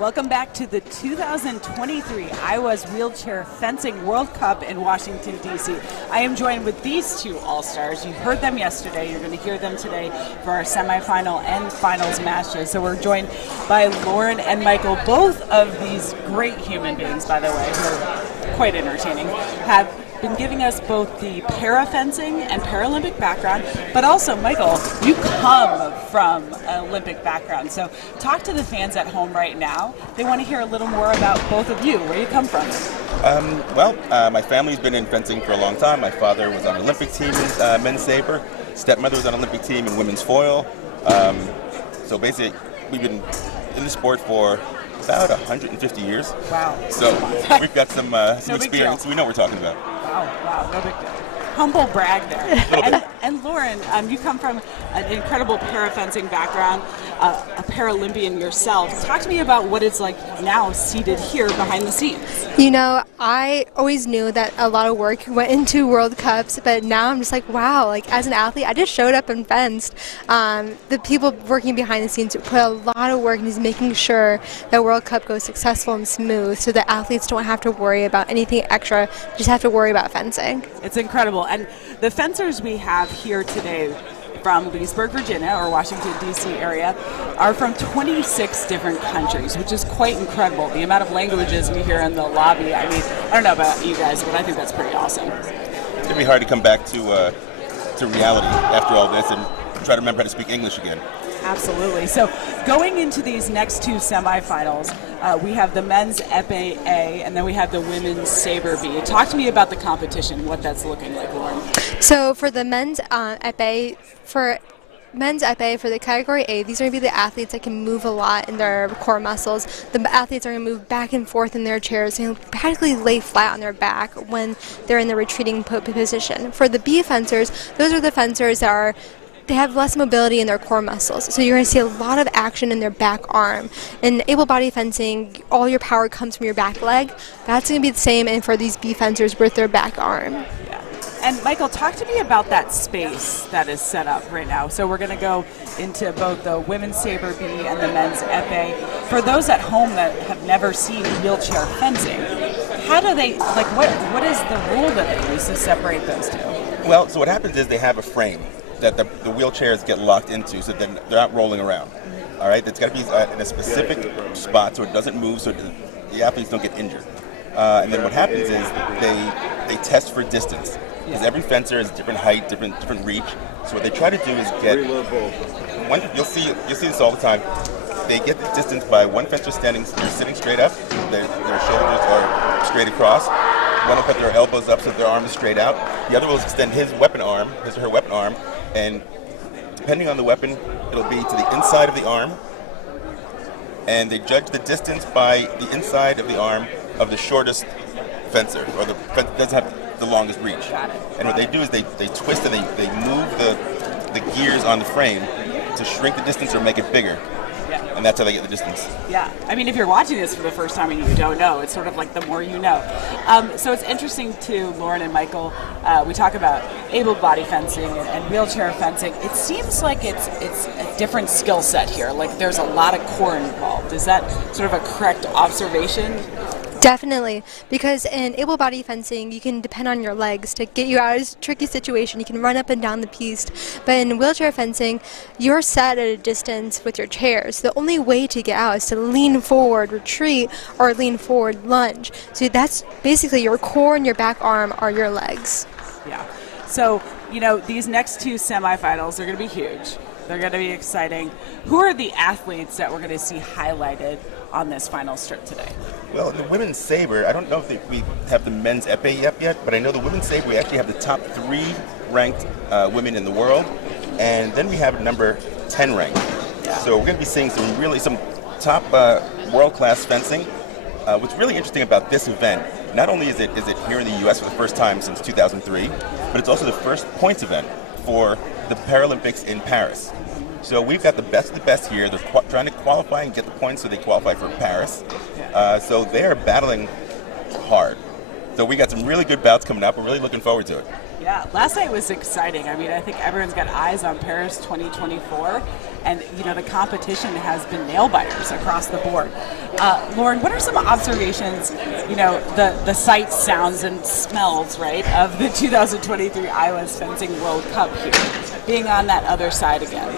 Welcome back to the 2023 IWAS Wheelchair Fencing World Cup in Washington, D.C. I am joined with these two All-Stars. You heard them yesterday. You're going to hear them today for our semifinal and finals matches. So we're joined by Lauren and Michael, both of these great human beings, by the way, who are quite entertaining, have been giving us both the para-fencing and Paralympic background, but also, Michael, you come from an Olympic background. So talk to the fans at home right now. They want to hear a little more about both of you. Where you come from? My family's been in fencing for a long time. My father was on an Olympic team in men's sabre. Stepmother was on an Olympic team in women's foil. So basically, we've been in the sport for about 150 years. Wow. So we've got some experience. We know what we're talking about. Wow, no big deal. Humble brag there. And Lauren, you come from an incredible para-fencing background, a Paralympian yourself. Talk to me about what it's like now seated here behind the scenes. You know, I always knew that a lot of work went into World Cups, but now I'm just like, wow, like as an athlete, I just showed up and fenced. The people working behind the scenes put a lot of work into making sure that World Cup goes successful and smooth so that athletes don't have to worry about anything extra, just have to worry about fencing. It's incredible. And the fencers we have here today from Leesburg, Virginia, or Washington, D.C. area, are from 26 different countries, which is quite incredible. The amount of languages we hear in the lobby, I mean, I don't know about you guys, but I think that's pretty awesome. It's going to be hard to come back to reality after all this and try to remember how to speak English again. Absolutely. So going into these next two semifinals, we have the men's Epee A, and then we have the women's Sabre B. Talk to me about the competition, what that's looking like, Lauren. So for the men's Epee, for the category A, these are going to be the athletes that can move a lot in their core muscles. The athletes are going to move back and forth in their chairs and practically lay flat on their back when they're in the retreating position. For the B fencers, those are the fencers that they have less mobility in their core muscles. So you're going to see a lot of action in their back arm. In able-bodied fencing, all your power comes from your back leg. That's going to be the same and for these B fencers with their back arm. Yeah. And Michael, talk to me about that space that is set up right now. So we're going to go into both the women's Sabre B and the men's Epee. For those at home that have never seen wheelchair fencing, how do they, like, what is the rule that they use to separate those two? Well, so what happens is they have a frame that the wheelchairs get locked into so then they're not rolling around. All right, it's got to be in a specific spot so it doesn't move so the athletes don't get injured. And then what happens is they test for distance because every fencer has different height, different reach. So what they try to do is get you'll see this all the time. They get the distance by one fencer sitting straight up, their shoulders are straight across. One will put their elbows up so their arm is straight out. The other will extend his or her weapon arm, and depending on the weapon, it'll be to the inside of the arm. And they judge the distance by the inside of the arm of the shortest fencer, or the fence doesn't have the longest reach. And what they do is they twist and they move the gears on the frame to shrink the distance or make it bigger. Yeah. And that's how they get the distance. Yeah. I mean, if you're watching this for the first time and you don't know, it's sort of like the more you know. So it's interesting too, Lauren and Michael, we talk about able-body fencing and wheelchair fencing. It seems like it's a different skill set here. Like there's a lot of core involved. Is that sort of a correct observation? Definitely, because in able-bodied fencing, you can depend on your legs to get you out of a tricky situation. You can run up and down the piste. But in wheelchair fencing, you're set at a distance with your chairs. The only way to get out is to lean forward, retreat, or lean forward, lunge. So that's basically your core and your back arm are your legs. Yeah. So, you know, these next two semifinals are going to be huge. They're going to be exciting. Who are the athletes that we're going to see highlighted on this final strip today? Well, the women's Sabre, I don't know if we have the men's Epee yet, but I know the women's Sabre, we actually have the top 3 ranked women in the world, and then we have number 10 ranked. Yeah. So we're going to be seeing some top world-class fencing. What's really interesting about this event, not only is it here in the U.S. for the first time since 2003, but it's also the first points event for the Paralympics in Paris. So we've got the best of the best here. They're trying to qualify and get the points so they qualify for Paris. So they are battling hard. So we got some really good bouts coming up. We're really looking forward to it. Yeah, last night was exciting. I mean, I think everyone's got eyes on Paris 2024. And, the competition has been nail-biters across the board. Lauren, what are some observations, the sights, sounds, and smells, right, of the 2023 IWAS Fencing World Cup here, being on that other side again?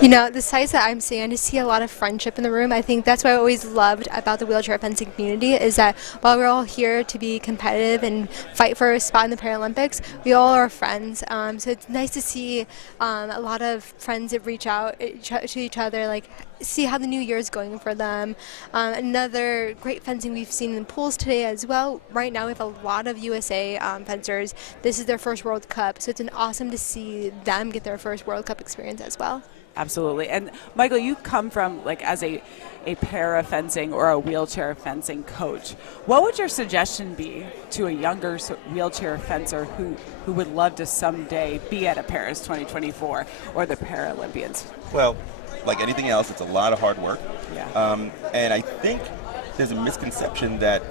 The sights that I'm seeing, I just see a lot of friendship in the room. I think that's what I always loved about the wheelchair fencing community, is that while we're all here to be competitive and fight for a spot in the Paralympics, we all are friends. So it's nice to see a lot of friends that reach out to each other, like see how the new year is going for them. Another great fencing we've seen in pools today as well. Right now we have a lot of USA fencers. This is their first World Cup, so it's awesome to see them get their first World Cup experience as well. Absolutely. And Michael, you come from as a para fencing or a wheelchair fencing coach. What would your suggestion be to a younger wheelchair fencer who would love to someday be at a Paris 2024 or the Paralympians? Well, like anything else, it's a lot of hard work. Yeah. And I think there's a misconception that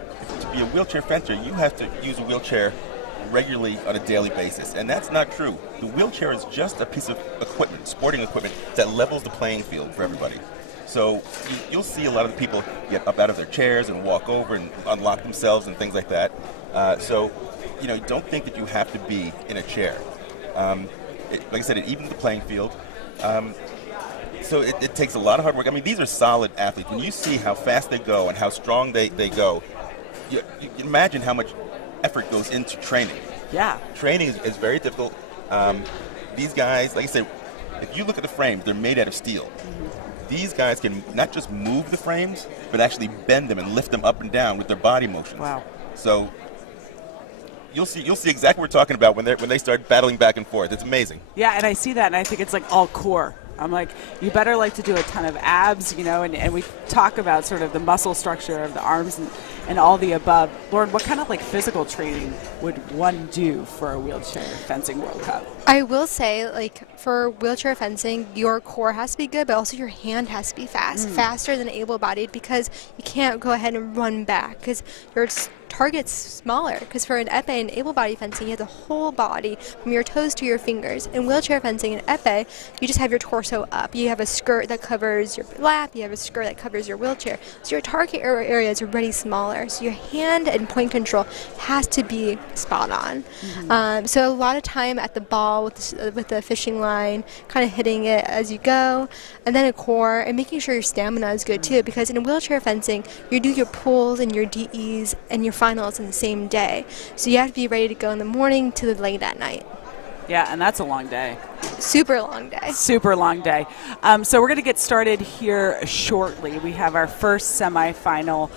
to be a wheelchair fencer, you have to use a wheelchair regularly on a daily basis, and that's not true. The wheelchair is just a piece of equipment, sporting equipment, that levels the playing field for everybody. So you'll see a lot of the people get up out of their chairs and walk over and unlock themselves and things like that. So don't think that you have to be in a chair. Like I said, it evens the playing field. So it takes a lot of hard work. I mean, these are solid athletes. When you see how fast they go and how strong they go, you imagine how much effort goes into training. Yeah. Training is very difficult. These guys, like I said, if you look at the frames, they're made out of steel. Mm-hmm. These guys can not just move the frames, but actually bend them and lift them up and down with their body motions. Wow. So you'll see exactly what we're talking about when they start battling back and forth. It's amazing. Yeah, and I see that, and I think it's all core. I'm like, you better to do a ton of abs, and we talk about sort of the muscle structure of the arms and all the above. Lauren, what kind of physical training would one do for a wheelchair fencing World Cup? I will say, for wheelchair fencing, your core has to be good, but also your hand has to be faster than able-bodied, because you can't go ahead and run back because your target's smaller. Because for an epee and able-bodied fencing, you have the whole body from your toes to your fingers. In wheelchair fencing and epee, you just have your torso up. You have a skirt that covers your lap. You have a skirt that covers your wheelchair. So your target area is already smaller. So your hand and point control has to be spot on. Mm-hmm. So a lot of time at the ball with the fishing line, kind of hitting it as you go, and then a core, and making sure your stamina is good too, because in wheelchair fencing, you do your pulls and your DEs and your finals in the same day. So you have to be ready to go in the morning to the late at night. Yeah, and that's a long day. Super long day. Super long day. So we're going to get started here shortly. We have our first semifinal.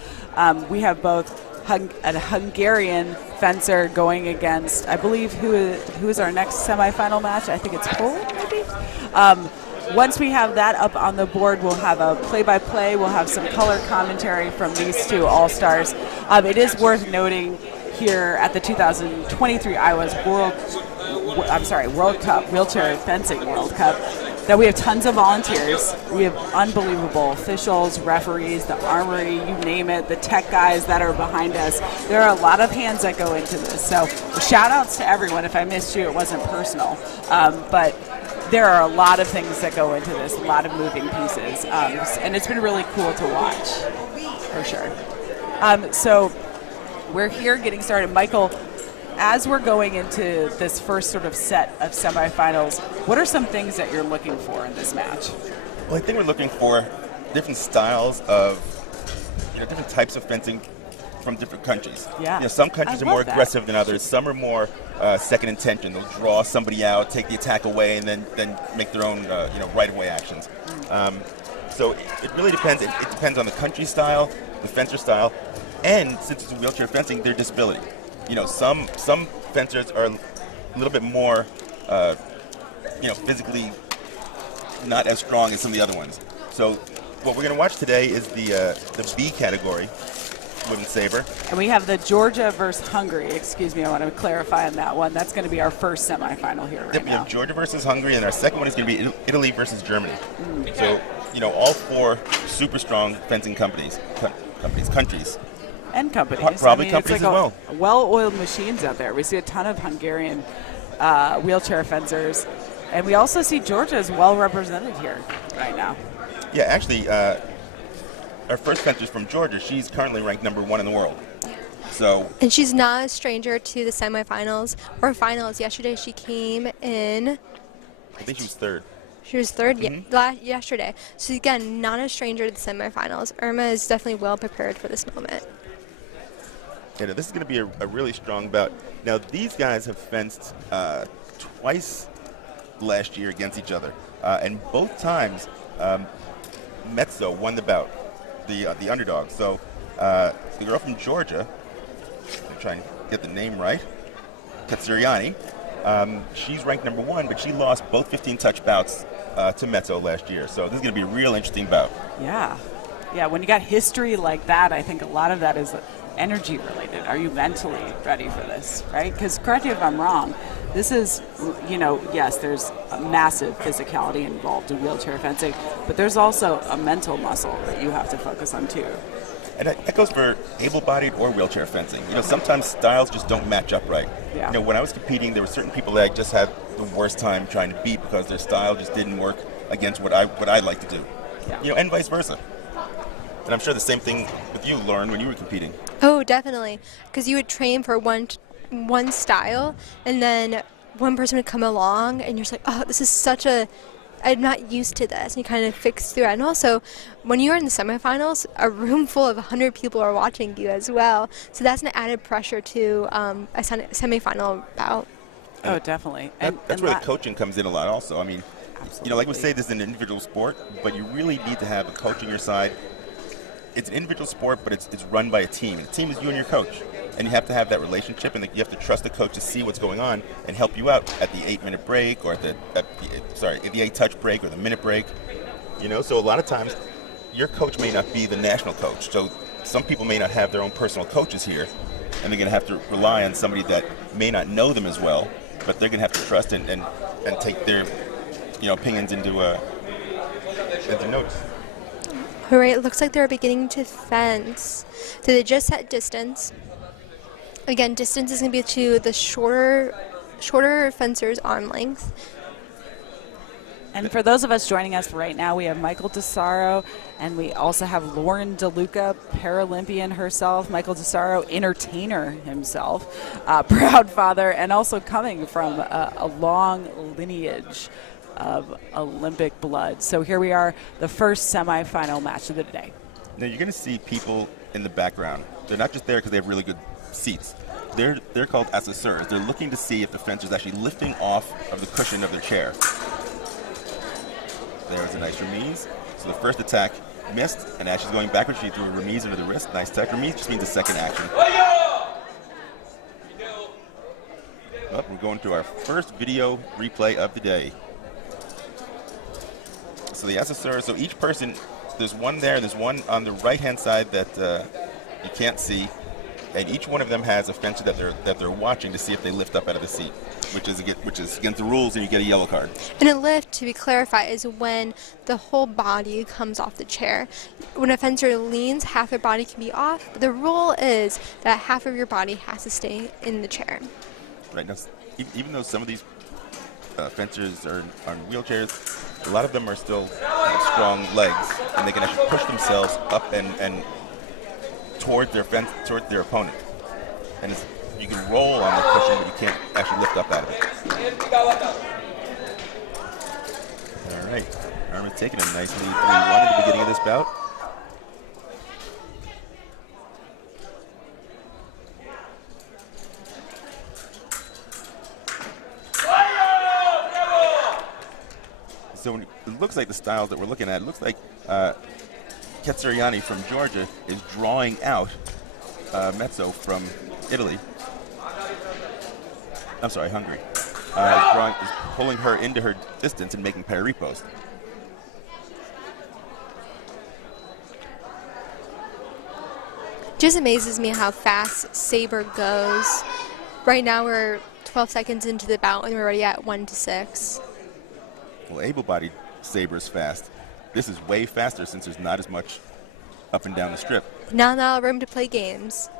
We have both a Hungarian fencer going against, I believe, who is our next semifinal match? I think it's Poland, maybe? Once we have that up on the board, we'll have a play-by-play. We'll have some color commentary from these two all-stars. It is worth noting here at the 2023 IWAS World Cup, Wheelchair Fencing World Cup, that we have tons of volunteers. We have unbelievable officials, referees, the armory, you name it, the tech guys that are behind us. There are a lot of hands that go into this. So shout outs to everyone. If I missed you, it wasn't personal. But there are a lot of things that go into this, a lot of moving pieces. And it's been really cool to watch, for sure. So we're here getting started. Michael, as we're going into this first sort of set of semifinals, what are some things that you're looking for in this match? Well, I think we're looking for different styles of, different types of fencing from different countries. Yeah. Some countries are more aggressive than others. Some are more second intention. They'll draw somebody out, take the attack away, and then make their own, right-of-way actions. So it really depends. It depends on the country style, the fencer style, and since it's wheelchair fencing, their disability. Some fencers are a little bit more, physically not as strong as some of the other ones. So what we're going to watch today is the B category, women's saber. And we have the Georgia versus Hungary. Excuse me, I want to clarify on that one. That's going to be our first semifinal here right now. We have Georgia versus Hungary, and our second one is going to be Italy versus Germany. So, all four super strong fencing countries. And companies. Probably companies as well. Well-oiled machines out there. We see a ton of Hungarian wheelchair fencers. And we also see Georgia is well represented here. right now. Yeah, actually, our first fencer's from Georgia. She's currently ranked #1 in the world. So. And she's not a stranger to the semifinals or finals. Yesterday she came in. I think she was third. She was third yesterday. So again, not a stranger to the semifinals. Irma is definitely well prepared for this moment. Yeah, this is going to be a really strong bout. Now, these guys have fenced twice last year against each other, and both times Mezzo won the bout, the underdog. So the girl from Georgia, I'm trying to get the name right, Katsuriani, she's ranked #1, but she lost both 15-touch bouts to Mezzo last year. So this is going to be a real interesting bout. Yeah. Yeah, when you got history like that, I think a lot of that is energy related. Are you mentally ready for this, right? Because correct me if I'm wrong, this is, yes, there's a massive physicality involved in wheelchair fencing, but there's also a mental muscle that you have to focus on too. And that goes for able-bodied or wheelchair fencing. Sometimes styles just don't match up right. Yeah. When I was competing, there were certain people that I just had the worst time trying to beat because their style just didn't work against what I like to do. Yeah. And vice versa. And I'm sure the same thing with you, Lauren, when you were competing. Oh, definitely. Because you would train for one style, and then one person would come along, and you're just like, oh, this is I'm not used to this. And you kind of fix through it. And also, when you're in the semifinals, a room full of 100 people are watching you as well. So that's an added pressure to a semifinal bout. Oh, definitely. That's where the coaching comes in a lot also. I mean, like we say, this is an individual sport, but you really need to have a coach on your side. It's an individual sport, but it's run by a team. And the team is you and your coach. And you have to have that relationship, and you have to trust the coach to see what's going on and help you out at the 8-minute break or at the 8-touch break or the minute break. So a lot of times your coach may not be the national coach. So some people may not have their own personal coaches here, and they're going to have to rely on somebody that may not know them as well, but they're going to have to trust and take their opinions into notice. All right, it looks like they're beginning to fence. So they just set distance. Again, distance is going to be to the shorter fencer's arm length. And for those of us joining us right now, we have Michael DeSaro, and we also have Lauren DeLuca, Paralympian herself, Michael DeSaro, entertainer himself, proud father, and also coming from a long lineage of Olympic blood. So here we are, the first semifinal match of the day. Now you're going to see people in the background. They're not just there because they have really good seats. They're called assesseurs. They're looking to see if the fencer is actually lifting off of the cushion of their chair. There's a nice remise. So the first attack missed, and as she's going backwards, she threw a remise under the wrist. Nice attack. Remise just means a second action. Well, we're going to our first video replay of the day. So the assessors, so each person, there's one there, there's one on the right-hand side that you can't see, and each one of them has a fencer that they're watching to see if they lift up out of the seat, which is against the rules, and you get a yellow card. And a lift, to be clarified, is when the whole body comes off the chair. When a fencer leans, half their body can be off. But the rule is that half of your body has to stay in the chair. Right now, even though some of these fencers are on wheelchairs, a lot of them are still have strong legs, and they can actually push themselves up and toward their opponent. And you can roll on the cushion, but you can't actually lift up out of it. All right, Arma's taking a nice lead 3-1 at the beginning of this bout. So when it looks like the styles that we're looking at, it looks like Katsuriani from Georgia is drawing out Mezzo from Italy. I'm sorry, Hungary. Is pulling her into her distance and making pari riposte. Just amazes me how fast Sabre goes. Right now we're 12 seconds into the bout and we're already at 1-6. Well, able-bodied Sabre's fast. This is way faster since there's not as much up and down the strip. Now room to play games.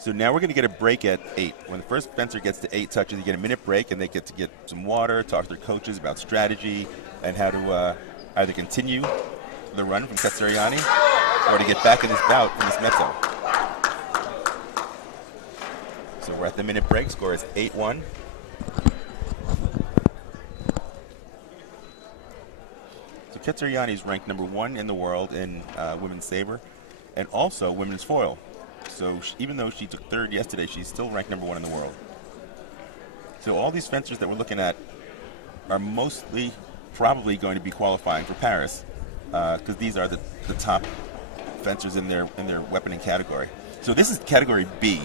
So now we're going to get a break at 8. When the first fencer gets to 8 touches, you get a minute break, and they get to get some water, talk to their coaches about strategy and how either continue the run from Katsuriani or to get back in this bout from this Mezzo. So we're at the minute break. Score is 8-1. So Katsuriani is ranked number 1 in the world in women's sabre and also women's foil. So even though she took 3rd yesterday, she's still ranked number 1 in the world. So all these fencers that we're looking at are mostly probably going to be qualifying for Paris because these are the top fencers in their weaponing category. So this is category B.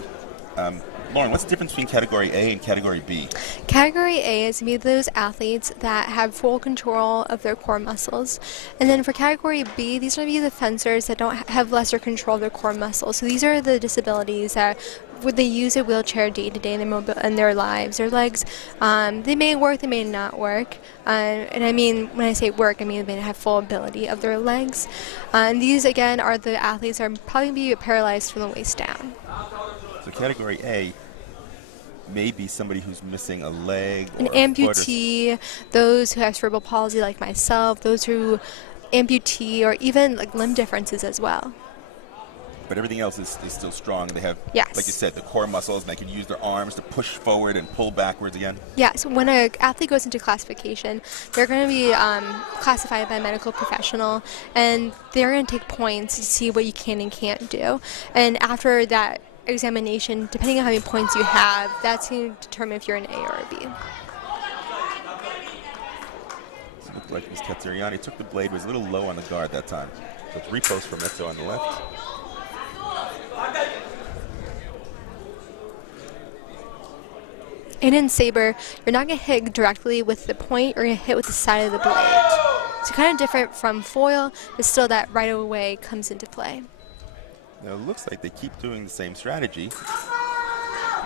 Lauren, what's the difference between category A and category B? Category A is maybe those athletes that have full control of their core muscles. And then for category B, these are the fencers that don't have lesser control of their core muscles. So these are the disabilities that would they use a wheelchair day to day in their lives. Their legs, they may work, they may not work. And I mean, when I say work, I mean they may have full ability of their legs. And these, again, are the athletes that are probably going to be paralyzed from the waist down. So category A may be somebody who's missing a leg or an amputee, those who have cerebral palsy like myself, those who amputee, or even like limb differences as well. But everything else is still strong. They have, yes, like you said, the core muscles, and they can use their arms to push forward and pull backwards again. Yeah, so when an athlete goes into classification, they're going to be classified by a medical professional, and they're going to take points to see what you can and can't do. And after that examination, depending on how many points you have, that's going to determine if you're an A or a B. It looked like Ms. Katsuriani took the blade, was a little low on the guard that time. So it's repost for Mezzo on the left. And in sabre, you're not going to hit directly with the point, you're going to hit with the side of the blade. So kind of different from foil, but still that right away comes into play. Now it looks like they keep doing the same strategy.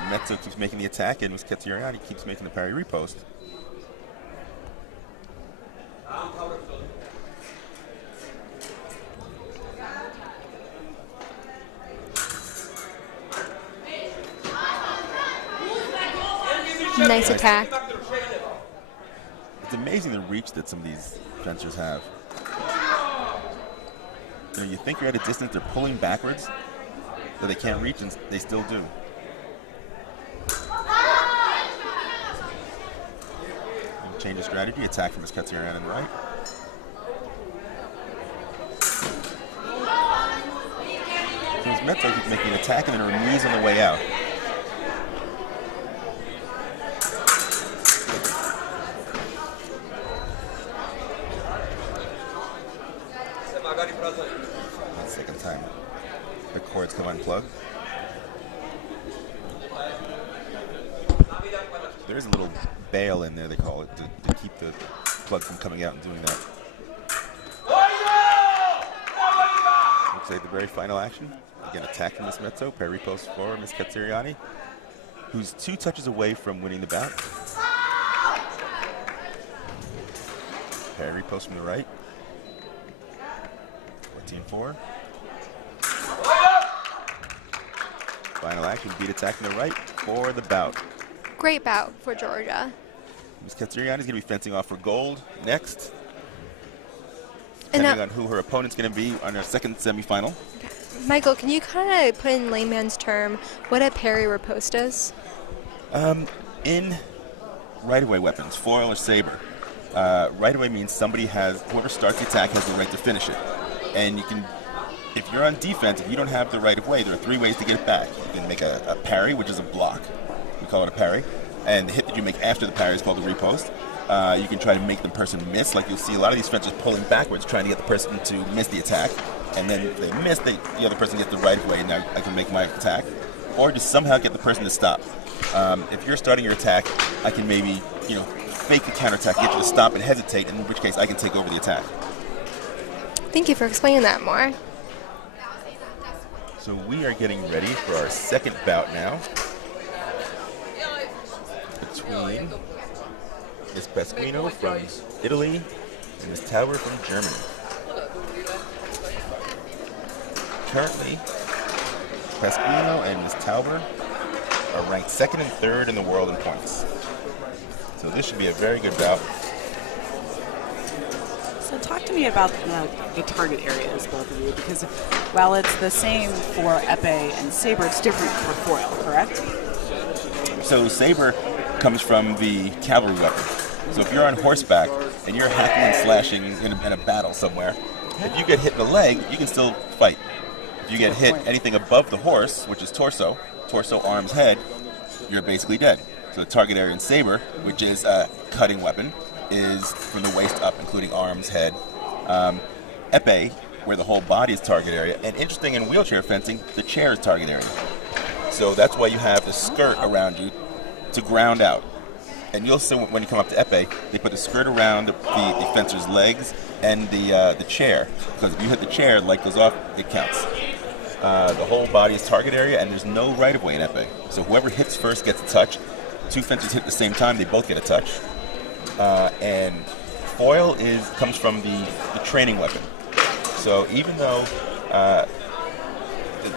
Mezzo keeps making the attack, and Ms. Katsuriani keeps making the parry repost. Nice attack. It's amazing the reach that some of these fencers have. You know, you think you're at a distance, they're pulling backwards, that they can't reach, and they still do. And change of strategy, attack from Ms. Katsuriani on the right. So Ms. Mezzo keeps making an attack, and then her knees on the way out. Second time the cords come unplugged. There is a little bail in there, they call it, to keep the plug from coming out and doing that. Looks like the very final action. Again, attack from Ms. Mezzo, parry post for Ms. Katsuriani, who's 2 touches away from winning the bout. Parry post from the right. 14-4. Final action, beat attack from the right for the bout. Great bout for Georgia. Ms. Katsuriani is going to be fencing off for gold next, depending on who her opponent's going to be on her second semifinal. Okay. Michael, can you kind of put in layman's term what a parry riposte is? In right-of-way weapons, foil or saber, right-of-way means whoever starts the attack has the right to finish it. And you can, if you're on defense, if you don't have the right of way, there are 3 ways to get it back. You can make a parry, which is a block. We call it a parry. And the hit that you make after the parry is called a repost. You can try to make the person miss. Like you'll see a lot of these fencers pulling backwards, trying to get the person to miss the attack. And then if they miss, the other person gets the right of way, and now I can make my attack. Or just somehow get the person to stop. If you're starting your attack, I can maybe, fake a counterattack, get you to stop and hesitate, in which case I can take over the attack. Thank you for explaining that more. So we are getting ready for our second bout now between Ms. Pasquino from Italy and Ms. Tauber from Germany. Currently, Pasquino and Ms. Tauber are ranked 2nd and 3rd in the world in points. So this should be a very good bout. So talk to me about the target areas, both of you, because while it's the same for epee and saber, it's different for foil, correct? So saber comes from the cavalry weapon. So if you're on horseback and you're hacking and slashing in a battle somewhere, if you get hit in the leg, you can still fight. If you get hit anything above the horse, which is torso, arms, head, you're basically dead. So the target area in saber, which is a cutting weapon, is from the waist up, including arms, head. Epee, where the whole body is target area. And interesting, in wheelchair fencing, the chair is target area. So that's why you have the skirt around you to ground out. And you'll see when you come up to epee, they put the skirt around the fencer's legs and the chair. Because if you hit the chair, the light goes off, it counts. The whole body is target area, and there's no right-of-way in epee. So whoever hits first gets a touch. Two fencers hit at the same time, they both get a touch. And foil comes from the training weapon. So even though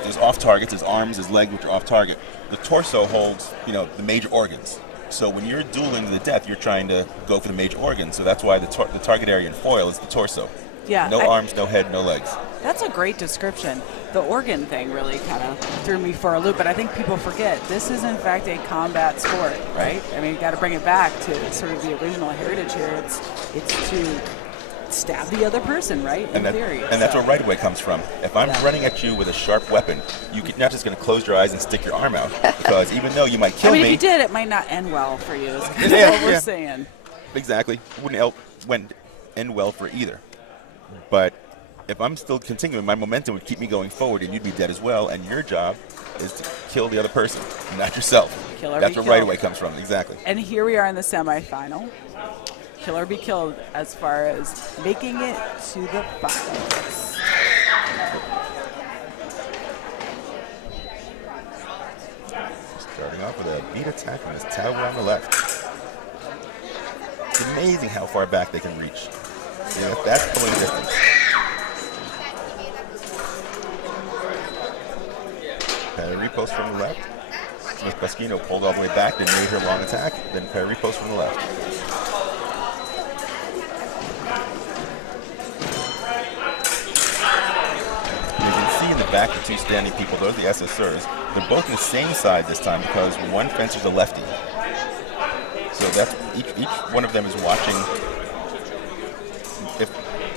there's off targets, there's arms, there's legs, which are off target, the torso holds, the major organs. So when you're dueling to the death, you're trying to go for the major organs. So that's why the target area in foil is the torso. Yeah. No arms, no head, no legs. That's a great description. The organ thing really kind of threw me for a loop, but I think people forget this is in fact a combat sport, right? I mean, you got to bring it back to sort of the original heritage here. It's to stab the other person, right? In theory. And that's where right away comes from. If I'm running at you with a sharp weapon, you're not just going to close your eyes and stick your arm out, because even though you might kill me, if you did, it might not end well for you. Is kind of what we're saying. Exactly, it wouldn't end well for either. But if I'm still continuing, my momentum would keep me going forward, and you'd be dead as well. And your job is to kill the other person, not yourself. That's where right away comes from. Exactly. And here we are in the semifinal. Kill or be killed as far as making it to the finals. Starting off with a beat attack on his Sabre on the left. It's amazing how far back they can reach. That's pulling distance. Parry repost from the left. Miss Pasquino pulled all the way back, then made her long attack, then parry repost from the left. In the back, the two standing people, those are the SSRs. They're both on the same side this time because one fencer's a lefty. So that's each one of them is watching if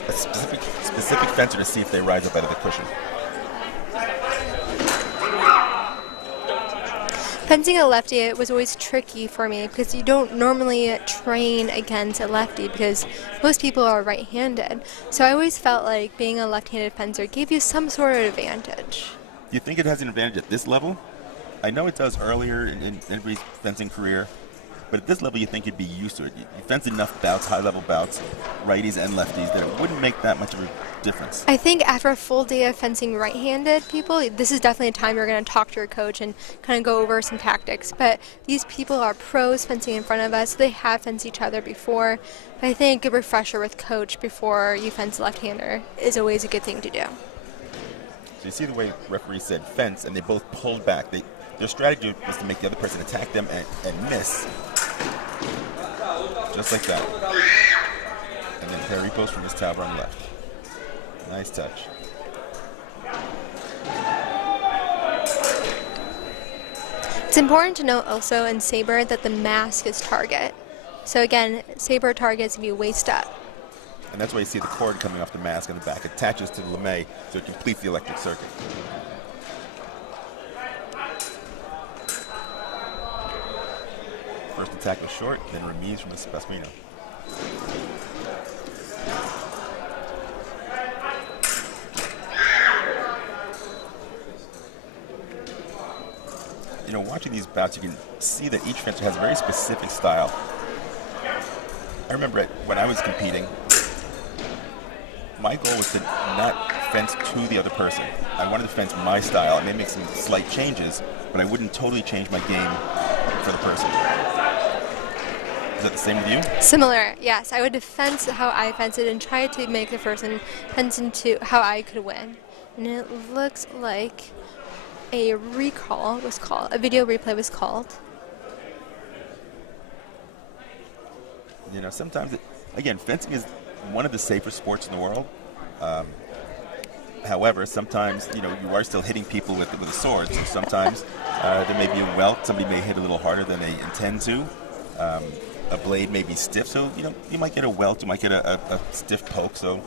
a specific fencer to see if they rise up out of the cushion. Fencing a lefty was always tricky for me because you don't normally train against a lefty because most people are right-handed. So I always felt like being a left-handed fencer gave you some sort of advantage. Do you think it has an advantage at this level? I know it does earlier in everybody's fencing career, but at this level you think you'd be used to it. You fence enough bouts, high-level bouts, righties and lefties, that it wouldn't make that much of a difference. I think after a full day of fencing right-handed people, this is definitely a time you're going to talk to your coach and kind of go over some tactics. But these people are pros fencing in front of us. They have fenced each other before. But I think a refresher with coach before you fence left-hander is always a good thing to do. So you see the way referee said fence, and they both pulled back. Their strategy was to make the other person attack them and miss. Just like that. And then parry post from his Sabre on the left. Nice touch. It's important to note also in Sabre that the mask is target. So again, Sabre targets if you waist up. And that's why you see the cord coming off the mask on the back. It attaches to the lame, so it completes the electric circuit. First attack was short, then remise from Miss Pasquino. Watching these bouts, you can see that each fencer has a very specific style. I remember when I was competing, my goal was to not fence to the other person. I wanted to fence my style. I may make some slight changes, but I wouldn't totally change my game for the person. Is that the same with you? Similar, yes. I would defense how I fenced it and try to make the person fence into how I could win. And it looks like a recall was called, a video replay was called. Sometimes, again, fencing is one of the safer sports in the world. However, sometimes, you are still hitting people with a sword. So sometimes there may be a welt. Somebody may hit a little harder than they intend to. A blade may be stiff, so you might get a welt. You might get a stiff poke. So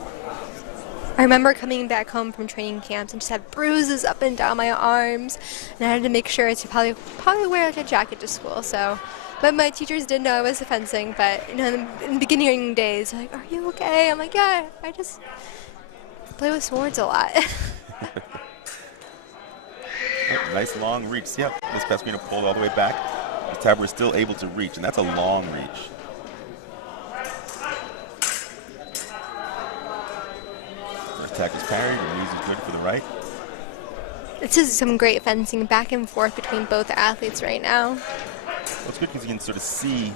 I remember coming back home from training camps and just had bruises up and down my arms, and I had to make sure to probably wear like a jacket to school. So, but my teachers did know I was fencing. But in the beginning days, like, "Are you okay?" I'm like, "Yeah, I just play with swords a lot." Yep, nice long reach. Yep, Miss Pasquino pulled all the way back. The Sabre is still able to reach, and that's a long reach. First attack is parried, and Louise is good for the right. This is some great fencing back and forth between both athletes right now. Well, it's good because you can sort of see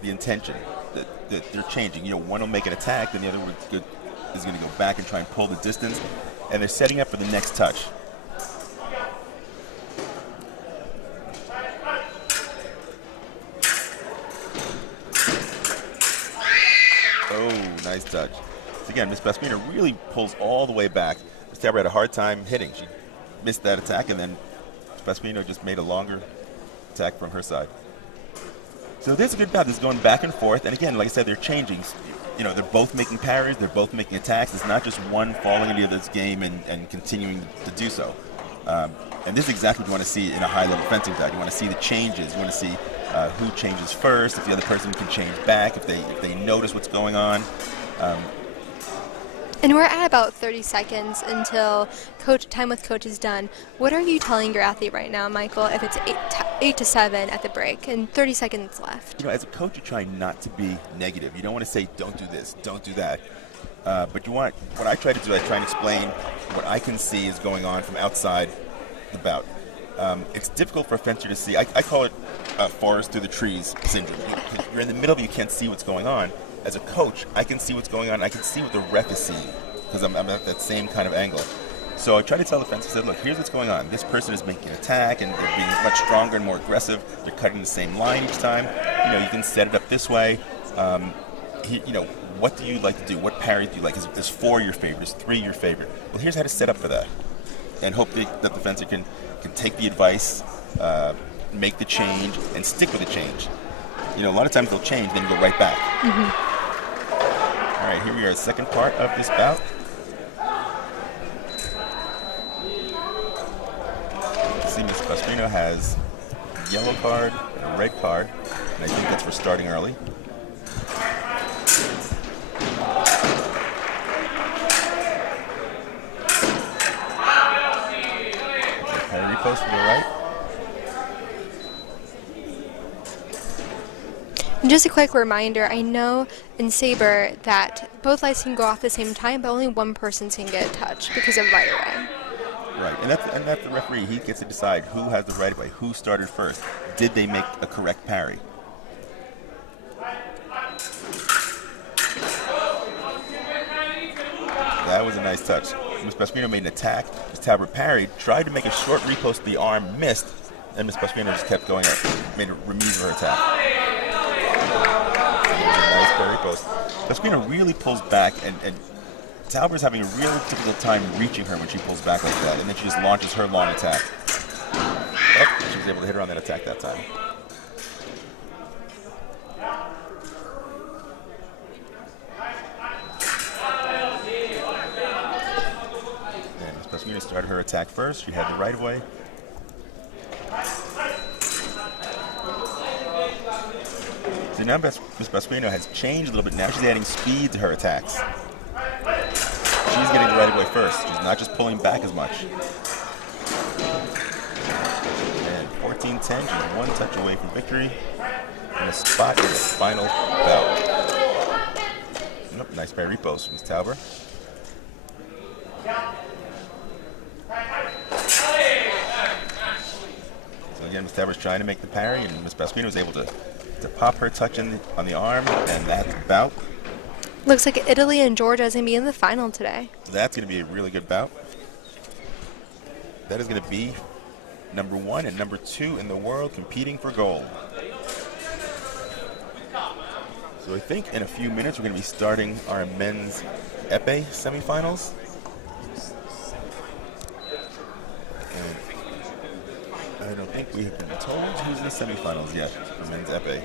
the intention that they're changing. One will make an attack, then the other is going to go back and try and pull the distance, and they're setting up for the next touch. Oh, nice touch. So again, Miss Pasquino really pulls all the way back. Miss Sabre had a hard time hitting. She missed that attack, and then Miss Pasquino just made a longer attack from her side. So there's a good bout. This is going back and forth, and again, like I said, they're changing. They're both making parries, they're both making attacks. It's not just one falling into the other's game and continuing to do so. And this is exactly what you want to see in a high-level fencing bout. You want to see the changes. You want to see who changes first, if the other person can change back, if they notice what's going on. And we're at about 30 seconds until time with coach is done. What are you telling your athlete right now, Michael, if it's 8 to 7 at the break and 30 seconds left? As a coach, you try not to be negative. You don't want to say, don't do this, don't do that. But what I try to do, I try and explain what I can see is going on from outside the bout. It's difficult for a fencer to see. I call it forest through the trees syndrome. You're in the middle of it, you can't see what's going on. As a coach, I can see what's going on. I can see what the ref is seeing because I'm at that same kind of angle. So I try to tell the fencer, I said, look, here's what's going on. This person is making an attack, and they're being much stronger and more aggressive. They're cutting the same line each time. You can set it up this way. What do you like to do? What parry do you like? Is 4 your favorite? Is 3 your favorite? Well, here's how to set up for that. And hope that the fencer can take the advice, make the change, and stick with the change. A lot of times they'll change, then you go right back. Mm-hmm. All right, here we are, second part of this bout. See, Miss Pasquino has a yellow card and a red card, and I think that's for starting early. Parry post to the right. And just a quick reminder, I know in Sabre that both lights can go off at the same time, but only one person can get a touch because of right-of-way. Right, and that's the referee. He gets to decide who has the right-of-way, who started first. Did they make a correct parry? That was a nice touch. Miss Pasquino made an attack. Miss Sabre parried, tried to make a short repost. The arm missed, and Miss Pasquino just kept going up, made a remise of her attack. Nice parry post. Pasquino really pulls back, and Sabre's having a real difficult time reaching her when she pulls back like that, and then she just launches her long attack. Oh, she was able to hit her on that attack that time. And Miss Pasquino started her attack first. She had the right of way. So now Miss Pasquino has changed a little bit. Now she's adding speed to her attacks. She's getting the right of way first. She's not just pulling back as much. And 14-10, she's one touch away from victory. And a spot in the final bout. Yep, nice parry post from Miss Sabre. So again, Miss Sabre's trying to make the parry, and Miss Pasquino was able to pop her touch on the arm, and that's the bout. Looks like Italy and Georgia is going to be in the final today. That's going to be a really good bout. That is going to be number 1 and number 2 in the world competing for gold. So So I think in a few minutes we're going to be starting our men's Epee semifinals. And I don't think we have been told who's in the semifinals yet for men's Epee.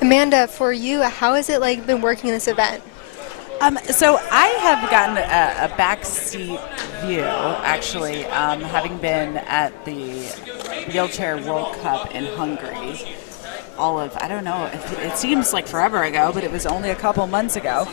Amanda, for you, how has it like been working this event? So I have gotten a backseat view, actually, having been at the Wheelchair World Cup in Hungary. I don't know, it seems like forever ago, but it was only a couple months ago.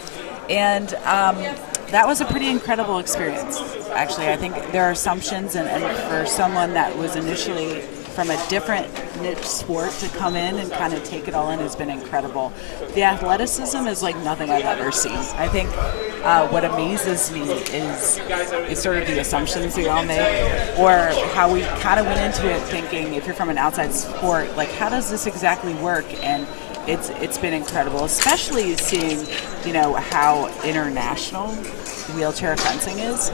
And that was a pretty incredible experience, actually. I think there are assumptions, and for someone that was initially from a different niche sport to come in and kind of take it all in has been incredible. The athleticism is like nothing I've ever seen. I think what amazes me is sort of the assumptions we all make, or how we kind of went into it thinking, if you're from an outside sport, like how does this exactly work? And it's been incredible, especially seeing, how international wheelchair fencing is.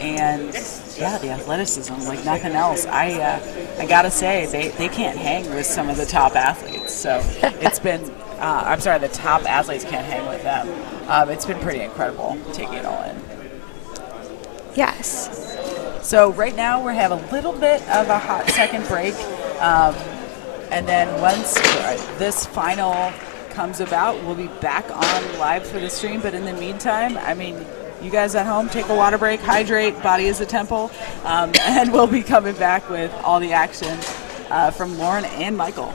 And yeah, the athleticism, like nothing else. I gotta say, they can't hang with some of the top athletes. So it's been, the top athletes can't hang with them. It's been pretty incredible taking it all in. Yes. So right now we have a little bit of a hot second break. And then once this final comes about, we'll be back on live for the stream. But in the meantime, you guys at home, take a water break, hydrate, body is a temple, and we'll be coming back with all the action from Lauren and Michael.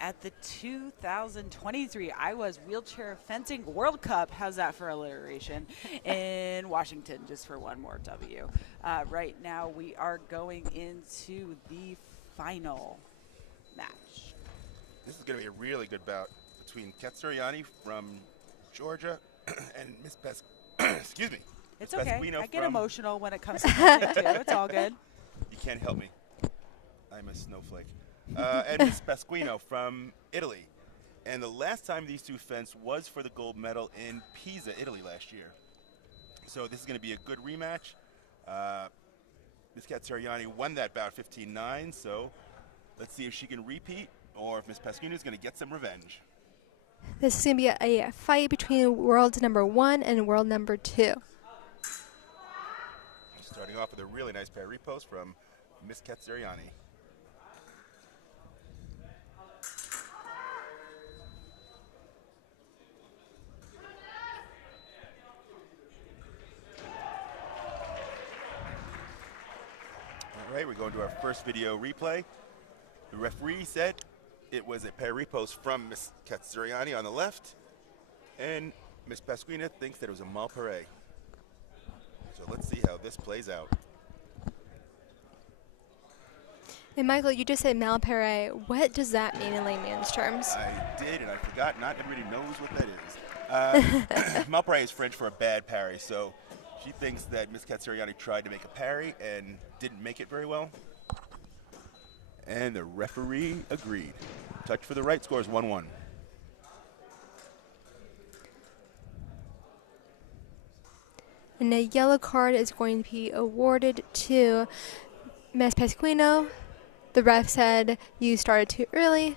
at the 2023 IWAS Wheelchair Fencing World Cup. How's that for alliteration? In Washington, just for one more W. Right now, we are going into the final match. This is going to be a really good bout between Katsuriani from Georgia and Miss excuse me. It's Miss okay. Pasquino I get from- emotional when it comes to fencing, too. It's all good. You can't help me. I'm a snowflake. And Miss Pasquino from Italy. And the last time these two fenced was for the gold medal in Pisa, Italy last year. So this is going to be a good rematch. Miss Katsuriani won that bout 15-9, so let's see if she can repeat or if Miss Pasquino is going to get some revenge. This is going to be a fight between world number 1 and world number 2. Starting off with a really nice pair repost from Miss Katsuriani. All right, we're going to our first video replay. The referee said it was a pair repost from Miss Katsuriani on the left, and Miss Pasquina thinks that it was a Malpare. So let's see how this plays out. And Michael, you just said Malpare. What does that mean in layman's terms? I did, and I forgot. Not everybody knows what that is. Malpare is French for a bad parry, so she thinks that Miss Katsuriani tried to make a parry and didn't make it very well. And the referee agreed. Touch for the right, scores 1-1. And a yellow card is going to be awarded to Miss Pasquino. The ref said you started too early.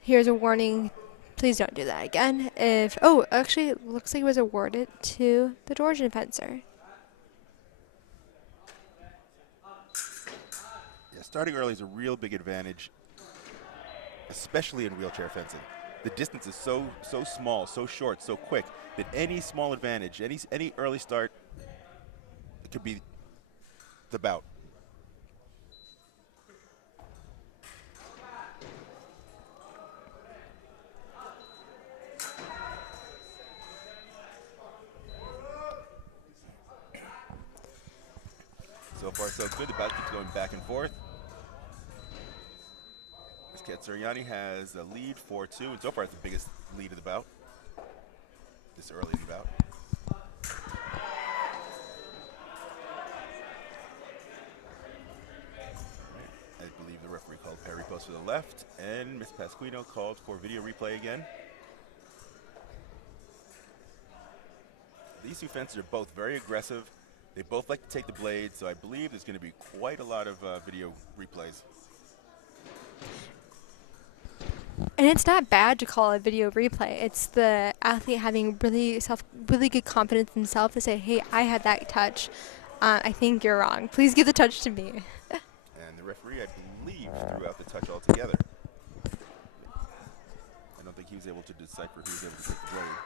Here's a warning. Please don't do that again. Actually, it looks like it was awarded to the Georgian fencer. Yeah, starting early is a real big advantage, especially in wheelchair fencing. The distance is so small, so short, so quick that any small advantage, any early start, it could be the bout. So far, so good. The bout keeps going back and forth. Ms. Katsuriani has a lead 4-2, and so far it's the biggest lead of the bout. This early in the bout. I believe the referee called parry post for the left, and Ms. Pasquino called for video replay again. These two fencers are both very aggressive. They both like to take the blade, so I believe there's going to be quite a lot of video replays. And it's not bad to call a video replay. It's the athlete having really good confidence in himself to say, hey, I had that touch. I think you're wrong. Please give the touch to me. And the referee, I believe, threw out the touch altogether. I don't think he was able to decipher who was able to take the blade.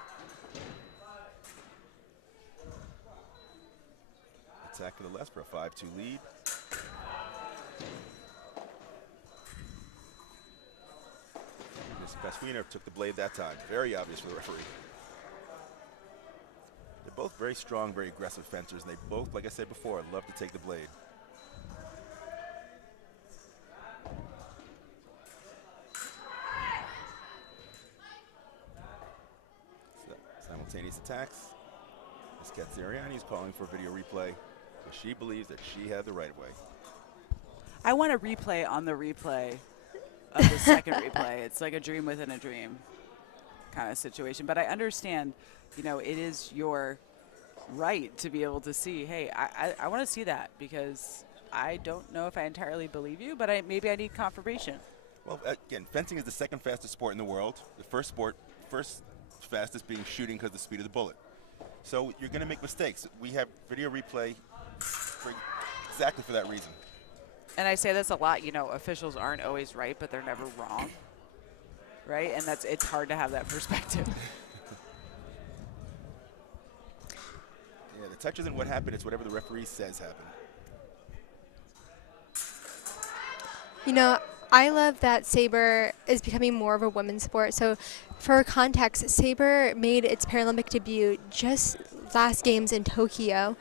Attack for the left for a 5-2 lead. Miss Pasquino took the blade that time. Very obvious for the referee. They're both very strong, very aggressive fencers, and they both, like I said before, love to take the blade. So, simultaneous attacks. Miss Katsuriani is calling for video replay. She believes that she had the right of way. I want a replay on the replay of the second replay. It's like a dream within a dream kind of situation. But I understand, it is your right to be able to see, hey, I want to see that because I don't know if I entirely believe you, but maybe I need confirmation. Well, again, fencing is the second fastest sport in the world. The first fastest being shooting because of the speed of the bullet. So you're going to make mistakes. We have video replay exactly for that reason. And I say this a lot, officials aren't always right, but they're never wrong, right? And it's hard to have that perspective. Yeah, the touch isn't what happened, it's whatever the referee says happened. I love that Sabre is becoming more of a women's sport. So, for context, Sabre made its Paralympic debut just last games in Tokyo.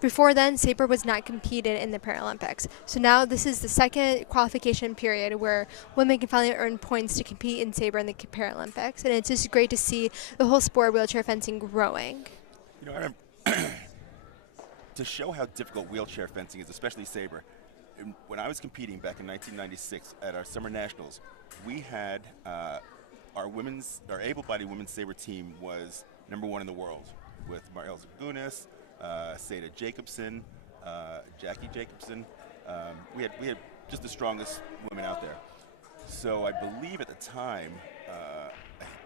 Before then, Sabre was not competed in the Paralympics. So now this is the second qualification period where women can finally earn points to compete in Sabre in the Paralympics. And it's just great to see the whole sport of wheelchair fencing growing. You know, to show how difficult wheelchair fencing is, especially Sabre, when I was competing back in 1996 at our Summer Nationals, we had our able-bodied women's Sabre team was #1 in the world with Mariel Zagunis, Seda Jacobson, Jackie Jacobson. We had just the strongest women out there. So I believe at the time, I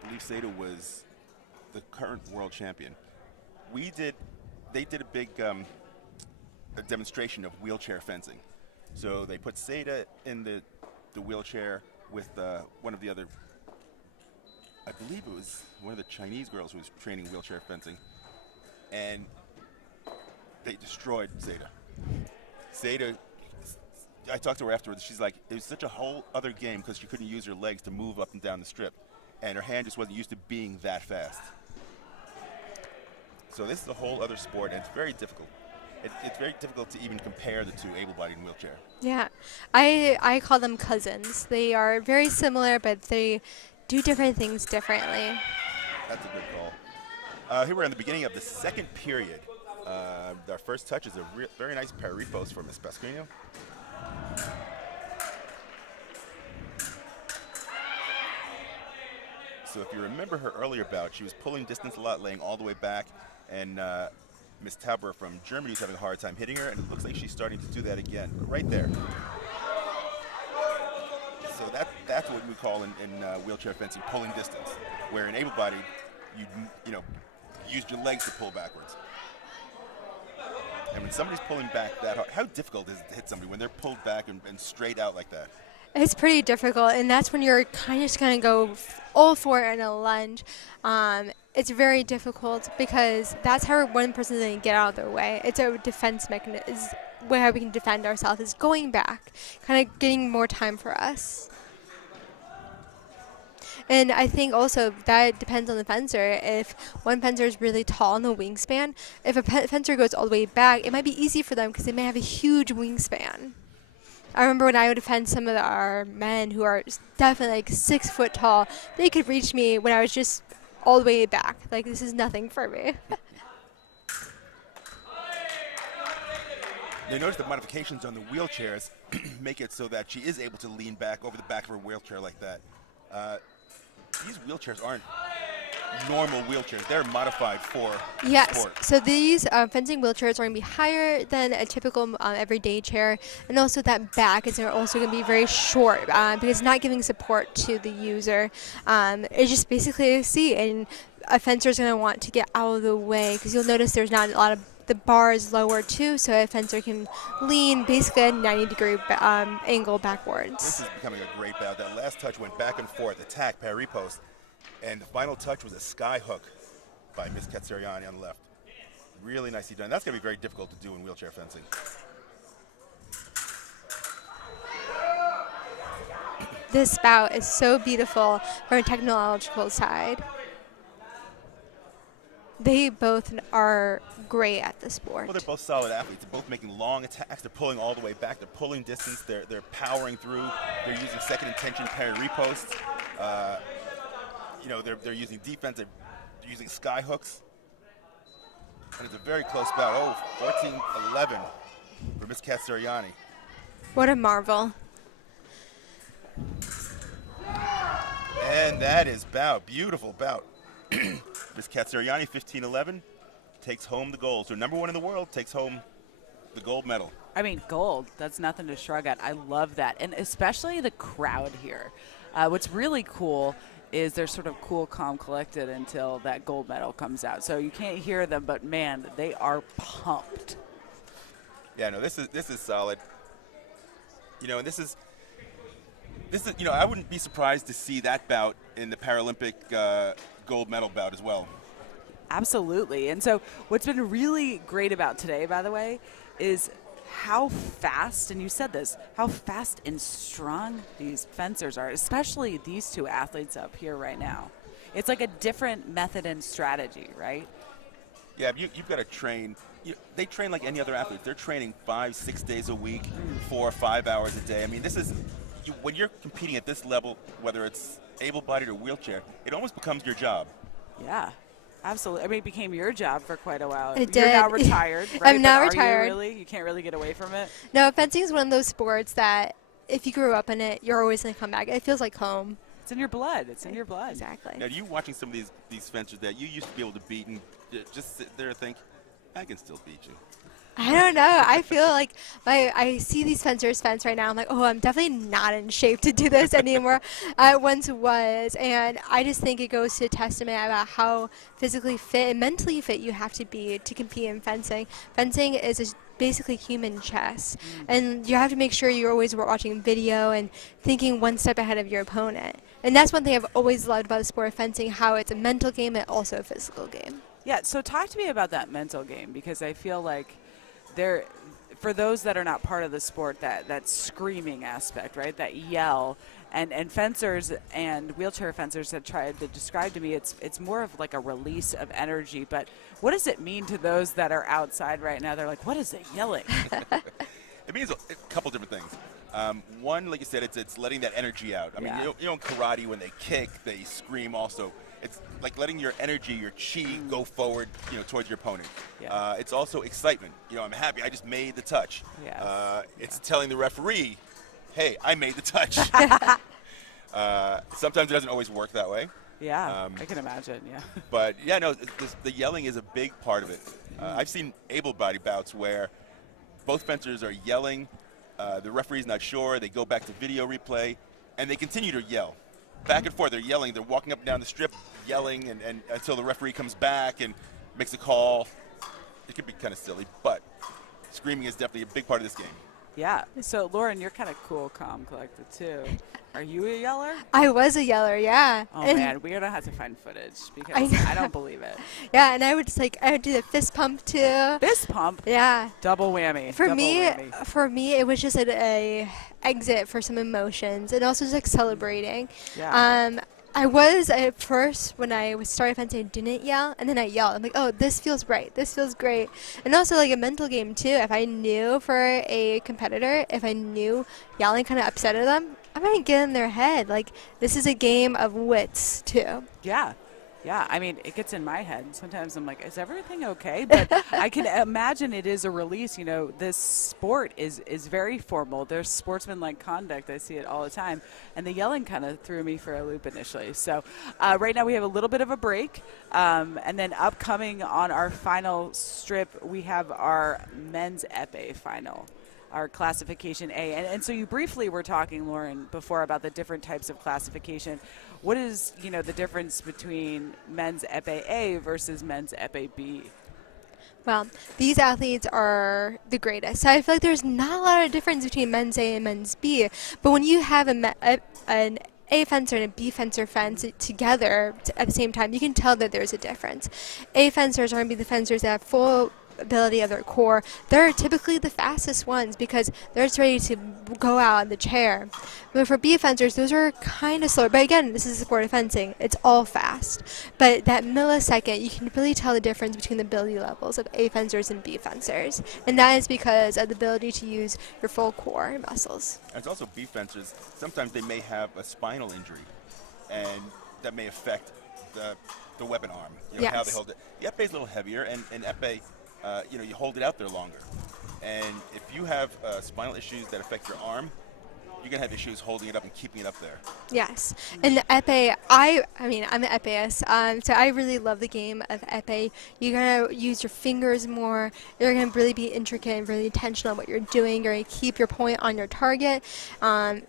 believe Seda was the current world champion. They did a big a demonstration of wheelchair fencing. So they put Seda in the wheelchair with one of the other, I believe it was one of the Chinese girls who was training wheelchair fencing, and they destroyed Seda. Seda, I talked to her afterwards, she's like, it was such a whole other game because she couldn't use her legs to move up and down the strip, and her hand just wasn't used to being that fast. So this is a whole other sport, and it's very difficult. It's very difficult to even compare the two, able-bodied and wheelchair. Yeah, I call them cousins. They are very similar, but they do different things differently. That's a good call. Here we're in the beginning of the second period. Our first touch is a very nice parry-post for Miss Pasquino. So if you remember her earlier bout, she was pulling distance a lot, laying all the way back, and Miss Sabre from Germany is having a hard time hitting her, and it looks like she's starting to do that again, right there. So that's what we call in wheelchair fencing pulling distance, where in able-bodied, you know, use your legs to pull backwards. And when somebody's pulling back that hard, how difficult is it to hit somebody when they're pulled back and straight out like that? It's pretty difficult, and that's when you're kind of just going to go all for it in a lunge. It's very difficult because that's how one person's going to get out of their way. It's a defense mechanism. Is how we can defend ourselves is going back, kind of getting more time for us. And I think also that depends on the fencer. If one fencer is really tall in the wingspan, if a fencer goes all the way back, it might be easy for them because they may have a huge wingspan. I remember when I would defend some of our men who are definitely like 6 foot tall, they could reach me when I was just all the way back. Like, this is nothing for me. They notice the modifications on the wheelchairs make it so that she is able to lean back over the back of her wheelchair like that. These wheelchairs aren't normal wheelchairs. They're modified for sport. So these fencing wheelchairs are going to be higher than a typical everyday chair, and also that back is also going to be very short because it's not giving support to the user. It's just basically a seat, and a fencer is going to want to get out of the way because you'll notice there's not a lot of the bar is lower too, so a fencer can lean basically at a 90-degree angle backwards. This is becoming a great bout. That last touch went back and forth, attack, parry post, and the final touch was a sky hook by Miss Katsariani on the left. Really nicely done. That's going to be very difficult to do in wheelchair fencing. This bout is so beautiful from a technological side. They both are great at the sport. Well, they're both solid athletes. They're both making long attacks. They're pulling all the way back. They're pulling distance. They're powering through. They're using second intention parry reposts. They're using defense. They're using sky hooks. And it's a very close bout. 14-11 for Miss Katsariani. What a marvel. And that is bout. Beautiful bout. Miss Katsariani, 15-11, takes home the gold. So #1 in the world takes home the gold medal. I mean, gold, that's nothing to shrug at. I love that. And especially the crowd here. What's really cool is they're sort of cool, calm, collected until that gold medal comes out. So you can't hear them, but, man, they are pumped. Yeah, no, this is solid. And this is I wouldn't be surprised to see that bout in the Paralympic gold medal bout as well. Absolutely. And so what's been really great about today, by the way, is how fast, and you said this, how fast and strong these fencers are, especially these two athletes up here right now. It's like a different method and strategy, right? Yeah, you've got to train. They train like any other athlete. They're training 5-6 days a week, 4 or 5 hours a day. I mean, this is when you're competing at this level, whether it's able-bodied or wheelchair, it almost becomes your job. Yeah, absolutely. I mean, it became your job for quite a while. It You're did. now retired, right? I'm now But retired. Are you really? You can't really get away from it? No, fencing is one of those sports that if you grew up in it, you're always going to come back. It feels like home. It's in your blood. It's in your blood. Exactly. Now, you watching some of these fencers that you used to be able to beat and just sit there and think, I can still beat you. I don't know. I feel like I see these fencers fence right now. I'm like, oh, I'm definitely not in shape to do this anymore. I once was. And I just think it goes to testament about how physically fit and mentally fit you have to be to compete in fencing. Fencing is basically human chess. And you have to make sure you're always watching video and thinking one step ahead of your opponent. And that's one thing I've always loved about the sport of fencing, how it's a mental game and also a physical game. Yeah, so talk to me about that mental game, because I feel like for those that are not part of the sport, that screaming aspect, right, that yell, and fencers and wheelchair fencers have tried to describe to me it's more of like a release of energy. But what does it mean to those that are outside right now? They're like, what is it yelling? It means a couple different things. One, like you said, it's letting that energy out. I mean, Yeah. you know, in karate, when they kick, they scream also. It's like letting your energy, your chi, go forward, towards your opponent. Yeah. It's also excitement. I'm happy. I just made the touch. Yes. It's telling the referee, hey, I made the touch. Sometimes it doesn't always work that way. Yeah, I can imagine, yeah. But, yeah, no, the yelling is a big part of it. I've seen able-bodied bouts where both fencers are yelling. The referee's not sure. They go back to video replay, and they continue to yell. Back and forth, they're yelling. They're walking up and down the strip, yelling, and until the referee comes back and makes a call. It could be kind of silly, but screaming is definitely a big part of this game. Yeah. So, Lauren, you're kind of cool, calm, collected, too. Are you a yeller? I was a yeller, yeah. Oh, And man, we're going to have to find footage because I don't believe it. yeah, and I would do the fist pump too. Fist pump? Yeah. Double whammy. For double me, whammy. it was just a exit for some emotions and also just like celebrating. Yeah. I was at first when I started fencing, I didn't yell, and then I yelled. I'm like, oh, this feels right. This feels great. And also like a mental game too. If I knew for a competitor, if I knew yelling kind of upset them, I'm gonna get in their head. Like this is a game of wits too. Yeah. Yeah, I mean, it gets in my head. Sometimes I'm like, is everything okay? But I can imagine it is a release. This sport is very formal. There's sportsmanlike conduct. I see it all the time. And the yelling kind of threw me for a loop initially. So right now we have a little bit of a break. And then upcoming on our final strip, we have our men's epee final. Our classification A. And so you briefly were talking, Lauren, before about the different types of classification. What is, the difference between men's epee A versus men's epee B? Well, these athletes are the greatest. So I feel like there's not a lot of difference between men's A and men's B. But when you have an A fencer and a B fencer fence together at the same time, you can tell that there's a difference. A fencers are going to be the fencers that have full ability of their core. They're typically the fastest ones because they're just ready to go out in the chair. But for B fencers, those are kind of slower. But again, this is a sport of fencing. It's all fast. But that millisecond, you can really tell the difference between the ability levels of A fencers and B fencers. And that is because of the ability to use your full core and muscles. There's also B fencers. Sometimes they may have a spinal injury, and that may affect the weapon arm. Yes. How they hold it. The epee is a little heavier, and epee, you hold it out there longer. And if you have spinal issues that affect your arm, you're going to have issues holding it up and keeping it up there. Yes. And the epee, I'm an epeist, so I really love the game of epee. You're going to use your fingers more. You're going to really be intricate and really intentional on what you're doing. You're going to keep your point on your target. I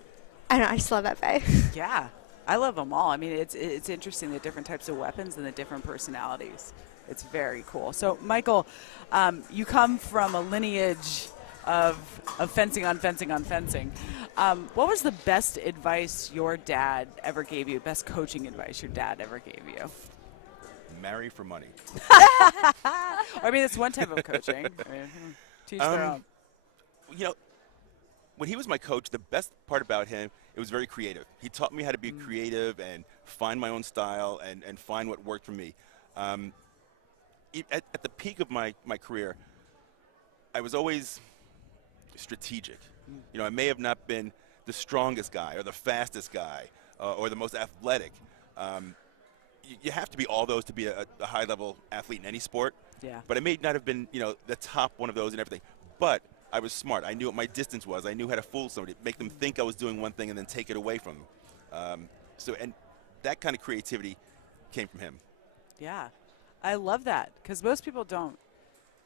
don't know, I just love epee. Yeah. I love them all. I mean, it's interesting, the different types of weapons and the different personalities. It's very cool. So, Michael, you come from a lineage of fencing on fencing on fencing. What was the best advice your dad ever gave you, best coaching advice your dad ever gave you? Marry for money. I mean, it's one type of coaching. I mean, teach their own. You know, when he was my coach, the best part about him, it was very creative. He taught me how to be creative and find my own style and find what worked for me. Um, at the peak of my career, I was always strategic. You know, I may have not been the strongest guy or the fastest guy or the most athletic. You have to be all those to be a high-level athlete in any sport. Yeah. But I may not have been, you know, the top one of those and everything. But I was smart. I knew what my distance was. I knew how to fool somebody, make them think I was doing one thing and then take it away from them. And that kind of creativity came from him. Yeah. I love that because most people don't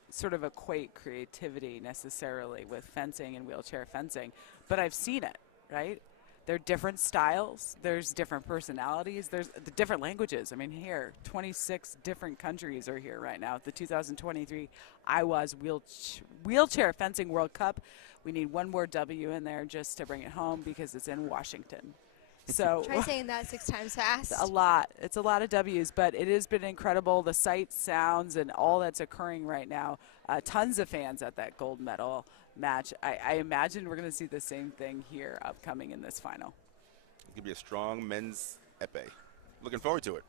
sort of equate creativity necessarily with fencing and wheelchair fencing, but I've seen it, right? There are different styles, there's different personalities, there's the different languages. I mean, here, 26 different countries are here right now at the 2023 IWAS Wheelchair Fencing World Cup. We need one more W in there just to bring it home because it's in Washington. So Try saying that 6 times fast. a lot. It's a lot of W's, but it has been incredible. The sights, sounds, and all that's occurring right now. Tons of fans at that gold medal match. I imagine we're going to see the same thing here upcoming in this final. It's going to be a strong men's epee. Looking forward to it.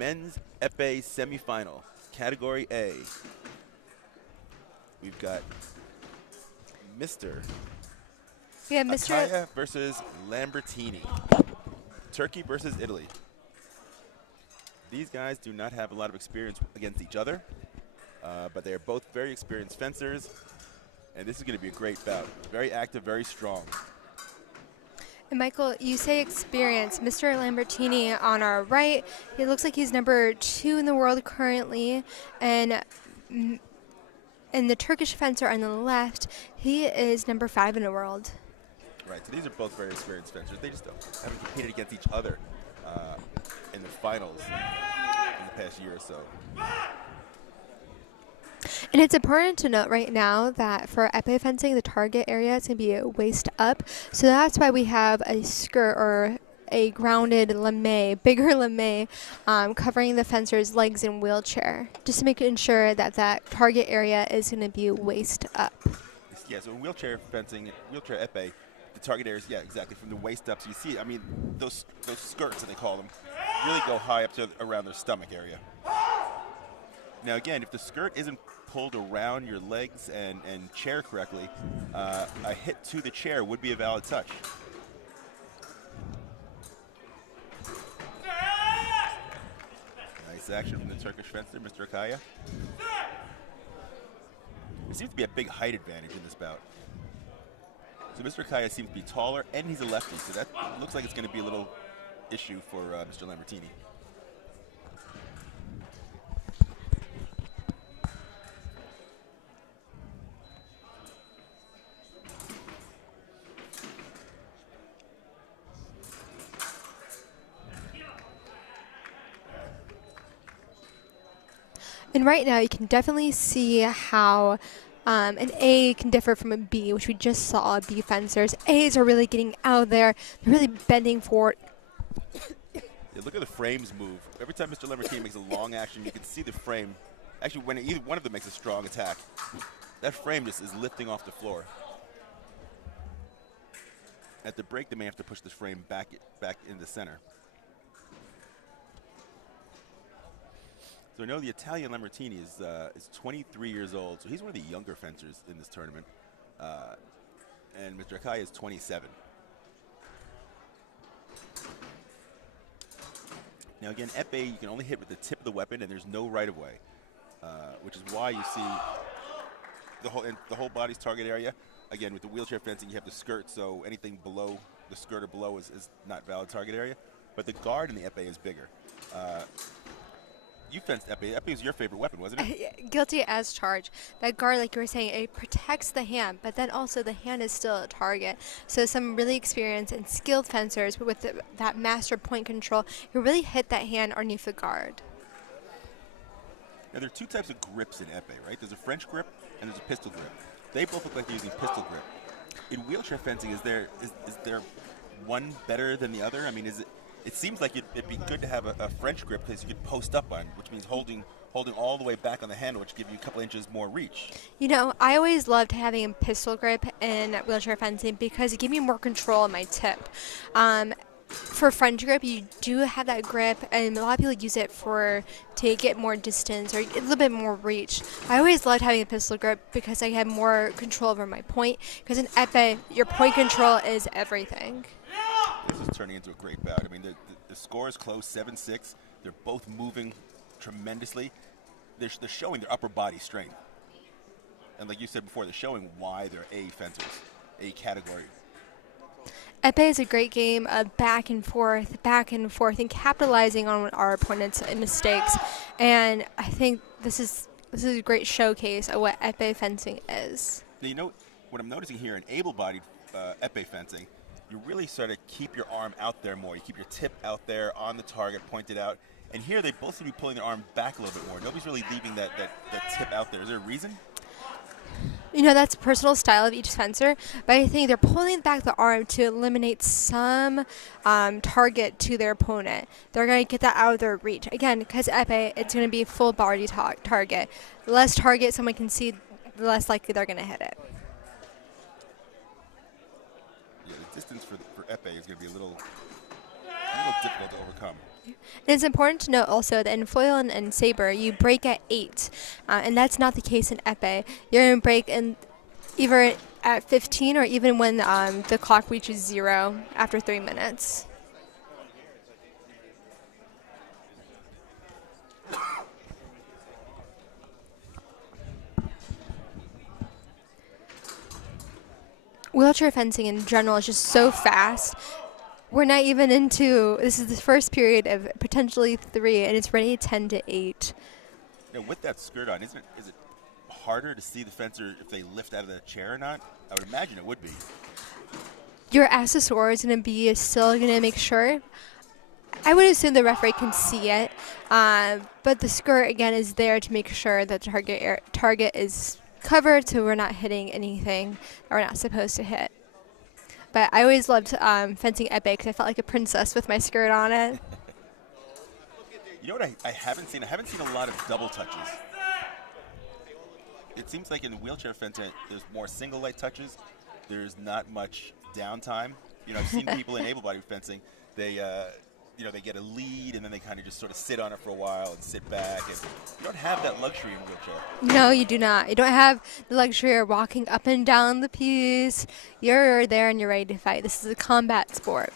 men's epee semifinal, category A. We've got Mr. Yeah, Mr. Akaya versus Lambertini. Turkey versus Italy. These guys do not have a lot of experience against each other, but they are both very experienced fencers, and this is going to be a great bout. Very active, very strong. And Michael, you say experience. Mr. Lambertini on our right, he looks like he's number 2 in the world currently, and the Turkish fencer on the left, he is number 5 in the world. Right, so these are both very experienced fencers. They just haven't competed against each other in the finals in the past year or so. And it's important to note right now that for epee fencing, the target area is going to be waist up. So that's why we have a skirt or a grounded lame, bigger lame, covering the fencer's legs in wheelchair, just to make sure that that target area is going to be waist up. Yeah, so in wheelchair fencing, wheelchair epee, the target area is, yeah, exactly, from the waist up. So you see, I mean, those skirts, that they call them, really go high up to around their stomach area. Now, again, if the skirt isn't pulled around your legs and chair correctly, a hit to the chair would be a valid touch. Nice action from the Turkish fencer, Mr. Akaya. There seems to be a big height advantage in this bout. So Mr. Akaya seems to be taller, and he's a lefty, so that looks like it's going to be a little issue for Mr. Lambertini. And right now, you can definitely see how an A can differ from a B, which we just saw B fencers. A's are really getting out there. They're really bending forward. Yeah, look at the frames move. Every time Mr. Lambertini makes a long action, you can see the frame. Actually, when either one of them makes a strong attack, that frame just is lifting off the floor. At the break, they may have to push this frame back in the center. So I know the Italian Lambertini is 23 years old, so he's one of the younger fencers in this tournament. And Mr. Akaya is 27. Now again, epee, you can only hit with the tip of the weapon, and there's no right-of-way, which is why you see the whole body's target area. Again, with the wheelchair fencing, you have the skirt, so anything below the skirt or below is not valid target area. But the guard in the epee is bigger. You fenced epee. Epee was your favorite weapon, wasn't it? Guilty as charged. That guard, like you were saying, it protects the hand, but then also the hand is still a target. So some really experienced and skilled fencers with that master point control, you really hit that hand underneath the guard. Now, there are two types of grips in epee, right? There's a French grip and there's a pistol grip. They both look like they're using pistol grip. In wheelchair fencing, is there one better than the other? I mean, it seems like it'd be good to have a French grip because you could post up on, which means holding all the way back on the handle, which gives you a couple inches more reach. You know, I always loved having a pistol grip in wheelchair fencing because it gave me more control on my tip. For French grip, you do have that grip, and a lot of people use it to get more distance or a little bit more reach. I always loved having a pistol grip because I had more control over my point. Because in epee, your point control is everything. This is turning into a great bout. I mean, the score is close, 7-6. They're both moving tremendously. They're showing their upper body strength. And like you said before, they're showing why they're A fencers, A category. Epee is a great game of back and forth, and capitalizing on our opponent's mistakes. And I think this is a great showcase of what epee fencing is. Now, you know, what I'm noticing here in able-bodied epee fencing, you really sort of keep your arm out there more. You keep your tip out there on the target, pointed out. And here they both seem to be pulling their arm back a little bit more. Nobody's really leaving that tip out there. Is there a reason? You know, that's personal style of each fencer, but I think they're pulling back the arm to eliminate some target to their opponent. They're going to get that out of their reach. Again, because epee, it's going to be full body target. The less target someone can see, the less likely they're going to hit it. Yeah, the distance for epee is going to be a little difficult to overcome. And it's important to note also that in foil and saber, you break at 8, and that's not the case in epee. You're going to break in either at 15 or even when the clock reaches 0 after 3 minutes. Wheelchair fencing in general is just so fast. We're not even into, this is the first period of potentially 3, and it's already 10 to 8. Now, with that skirt on, is it harder to see the fencer if they lift out of the chair or not? I would imagine it would be. Your accessor is going to be still going to make sure. I would assume the referee can see it, but the skirt, again, is there to make sure that the target is covered so we're not hitting anything that we're not supposed to hit. But I always loved fencing epee because I felt like a princess with my skirt on it. You know what I haven't seen? I haven't seen a lot of double touches. It seems like in wheelchair fencing, there's more single light touches. There's not much downtime. You know, I've seen people in able-bodied fencing. They, they get a lead and then they kind of just sort of sit on it for a while and sit back. And you don't have that luxury in wheelchair. No, you do not. You don't have the luxury of walking up and down the piece. You're there and you're ready to fight. This is a combat sport.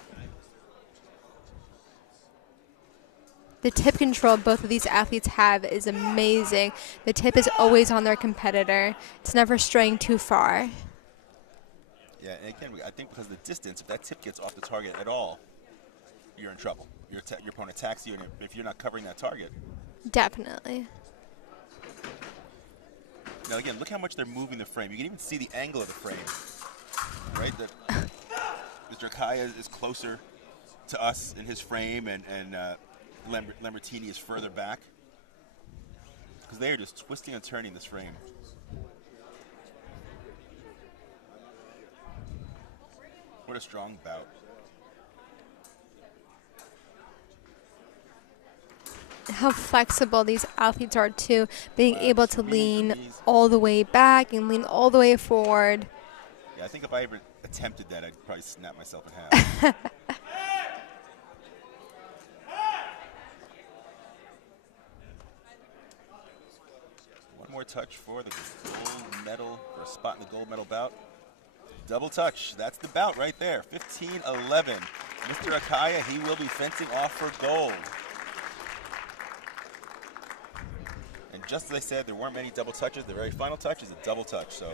The tip control both of these athletes have is amazing. The tip is always on their competitor. It's never straying too far. Yeah, and again, I think because of the distance, if that tip gets off the target at all, you're in trouble. Your opponent attacks you, and if you're not covering that target. Definitely. Now again, look how much they're moving the frame. You can even see the angle of the frame, right? Mr. Akaya is closer to us in his frame, and Lambertini is further back. Because they are just twisting and turning this frame. What a strong bout. How flexible these athletes are too, being able to lean all the way back and lean all the way forward. Yeah, I think if I ever attempted that, I'd probably snap myself in half. One more touch for the gold medal, or a spot in the gold medal bout. Double touch, that's the bout right there, 15-11. Mr. Akaya, he will be fencing off for gold. And just as I said, there weren't many double touches. The very final touch is a double touch. So,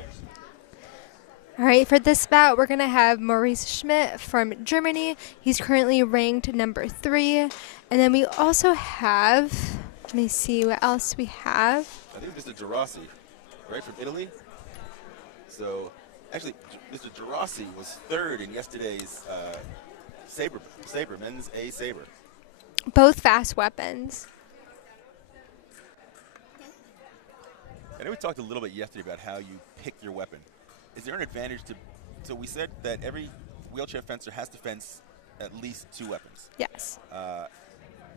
all right, for this bout, we're going to have Maurice Schmidt from Germany. He's currently ranked number 3. And then we also have, let me see what else we have. I think Mr. Girassi, right, from Italy. So, actually, Mr. Girassi was 3rd in yesterday's Sabre, men's A Sabre. Both fast weapons. I know we talked a little bit yesterday about how you pick your weapon. Is there an advantage to, so we said that every wheelchair fencer has to fence at least 2 weapons. Yes.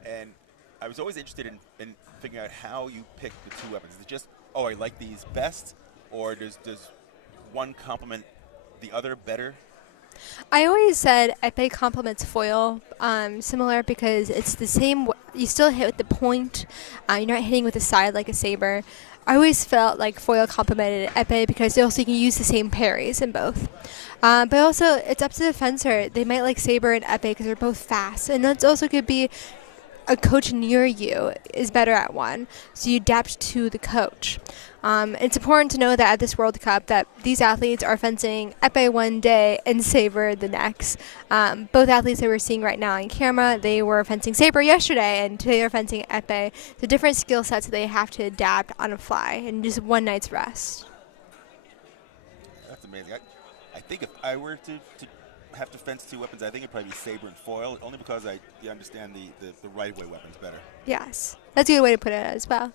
And I was always interested in figuring out how you pick the 2 weapons. Is it just, oh, I like these best, or does one complement the other better? I always said epee complements foil, similar because it's the same, you still hit with the point, you're not hitting with the side like a saber. I always felt like foil complemented epee because also you can use the same parries in both. But also, it's up to the fencer. They might like saber and epee because they're both fast. And that's also could be a coach near you is better at one, so you adapt to the coach. It's important to know that at this World Cup that these athletes are fencing epee one day and saber the next. Both athletes that we're seeing right now on camera, they were fencing saber yesterday, and today they're fencing epee. The different skill sets that they have to adapt on a fly in just one night's rest. That's amazing. I think if I were to have to fence 2 weapons, I think it'd probably be saber and foil, only because I understand the right-of-way weapons better. Yes, that's a good way to put it as well.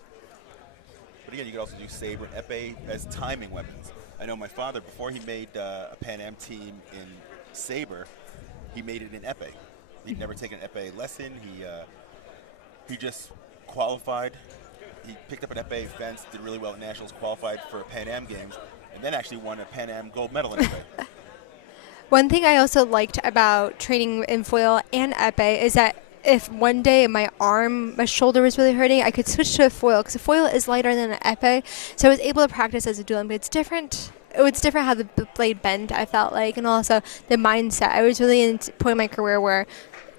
But again, you could also do saber and epee as timing weapons. I know my father, before he made a Pan Am team in saber, he made it in epee. He'd never taken an epee lesson. He just qualified. He picked up an epee fence, did really well at nationals, qualified for Pan Am games, and then actually won a Pan Am gold medal in epee. One thing I also liked about training in foil and epee is that if one day my shoulder was really hurting, I could switch to a foil because a foil is lighter than an epee. So I was able to practice as a dueling, but it's different. It's different how the blade bent, I felt like, and also the mindset. I was really in a point in my career where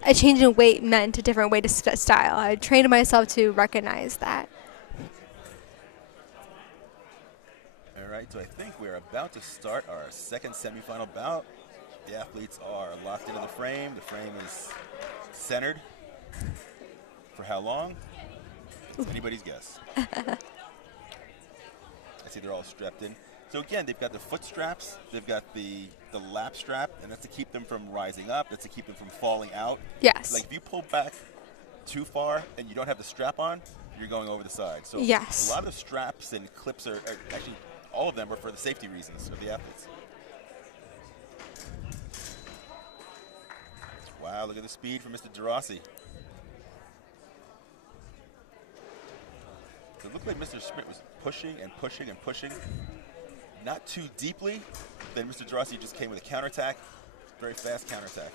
a change in weight meant a different way to style. I trained myself to recognize that. All right, so I think we're about to start our second semifinal bout. The athletes are locked into the frame. The frame is centered. For how long? It's anybody's guess. I see they're all strapped in. So again, they've got the foot straps, they've got the lap strap, and that's to keep them from rising up, that's to keep them from falling out. Yes. Like if you pull back too far and you don't have the strap on, you're going over the side. So yes. A lot of the straps and clips are actually, all of them are for the safety reasons of the athletes. Wow, look at the speed from Mr. DeRossi. So it looked like Mr. Schmidt was pushing and pushing and pushing. Not too deeply. Then Mr. DeRossi just came with a counterattack. Very fast counterattack.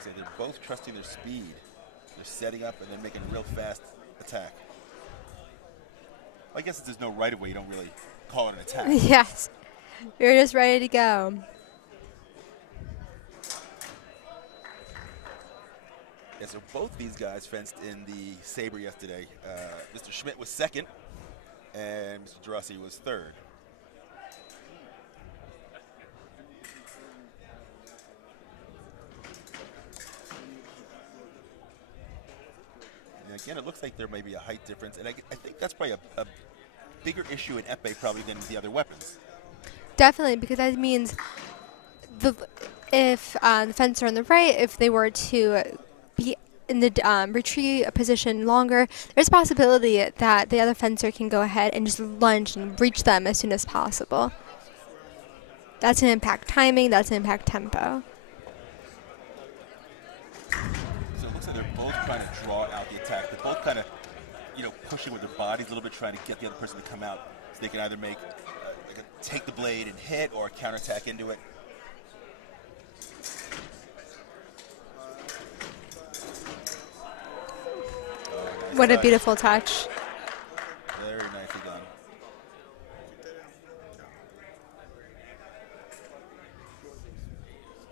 So they're both trusting their speed. They're setting up and then making a real fast attack. I guess if there's no right of way, you don't really call it an attack. Yes. You're just ready to go. Yeah, so both these guys fenced in the Sabre yesterday. Mr. Schmidt was second, and Mr. DeRossi was third. And again, it looks like there may be a height difference, and I think that's probably a bigger issue in epee probably than the other weapons. Definitely, because that means if the fencer on the right, if they were to be in the retreat position longer, there's a possibility that the other fencer can go ahead and just lunge and reach them as soon as possible. That's an impact timing, that's an impact tempo. So it looks like they're both trying to draw out the attack. They're both kind of, pushing with their bodies a little bit, trying to get the other person to come out. So they can either make, take the blade and hit or counterattack into it. What a beautiful touch. Very nicely done.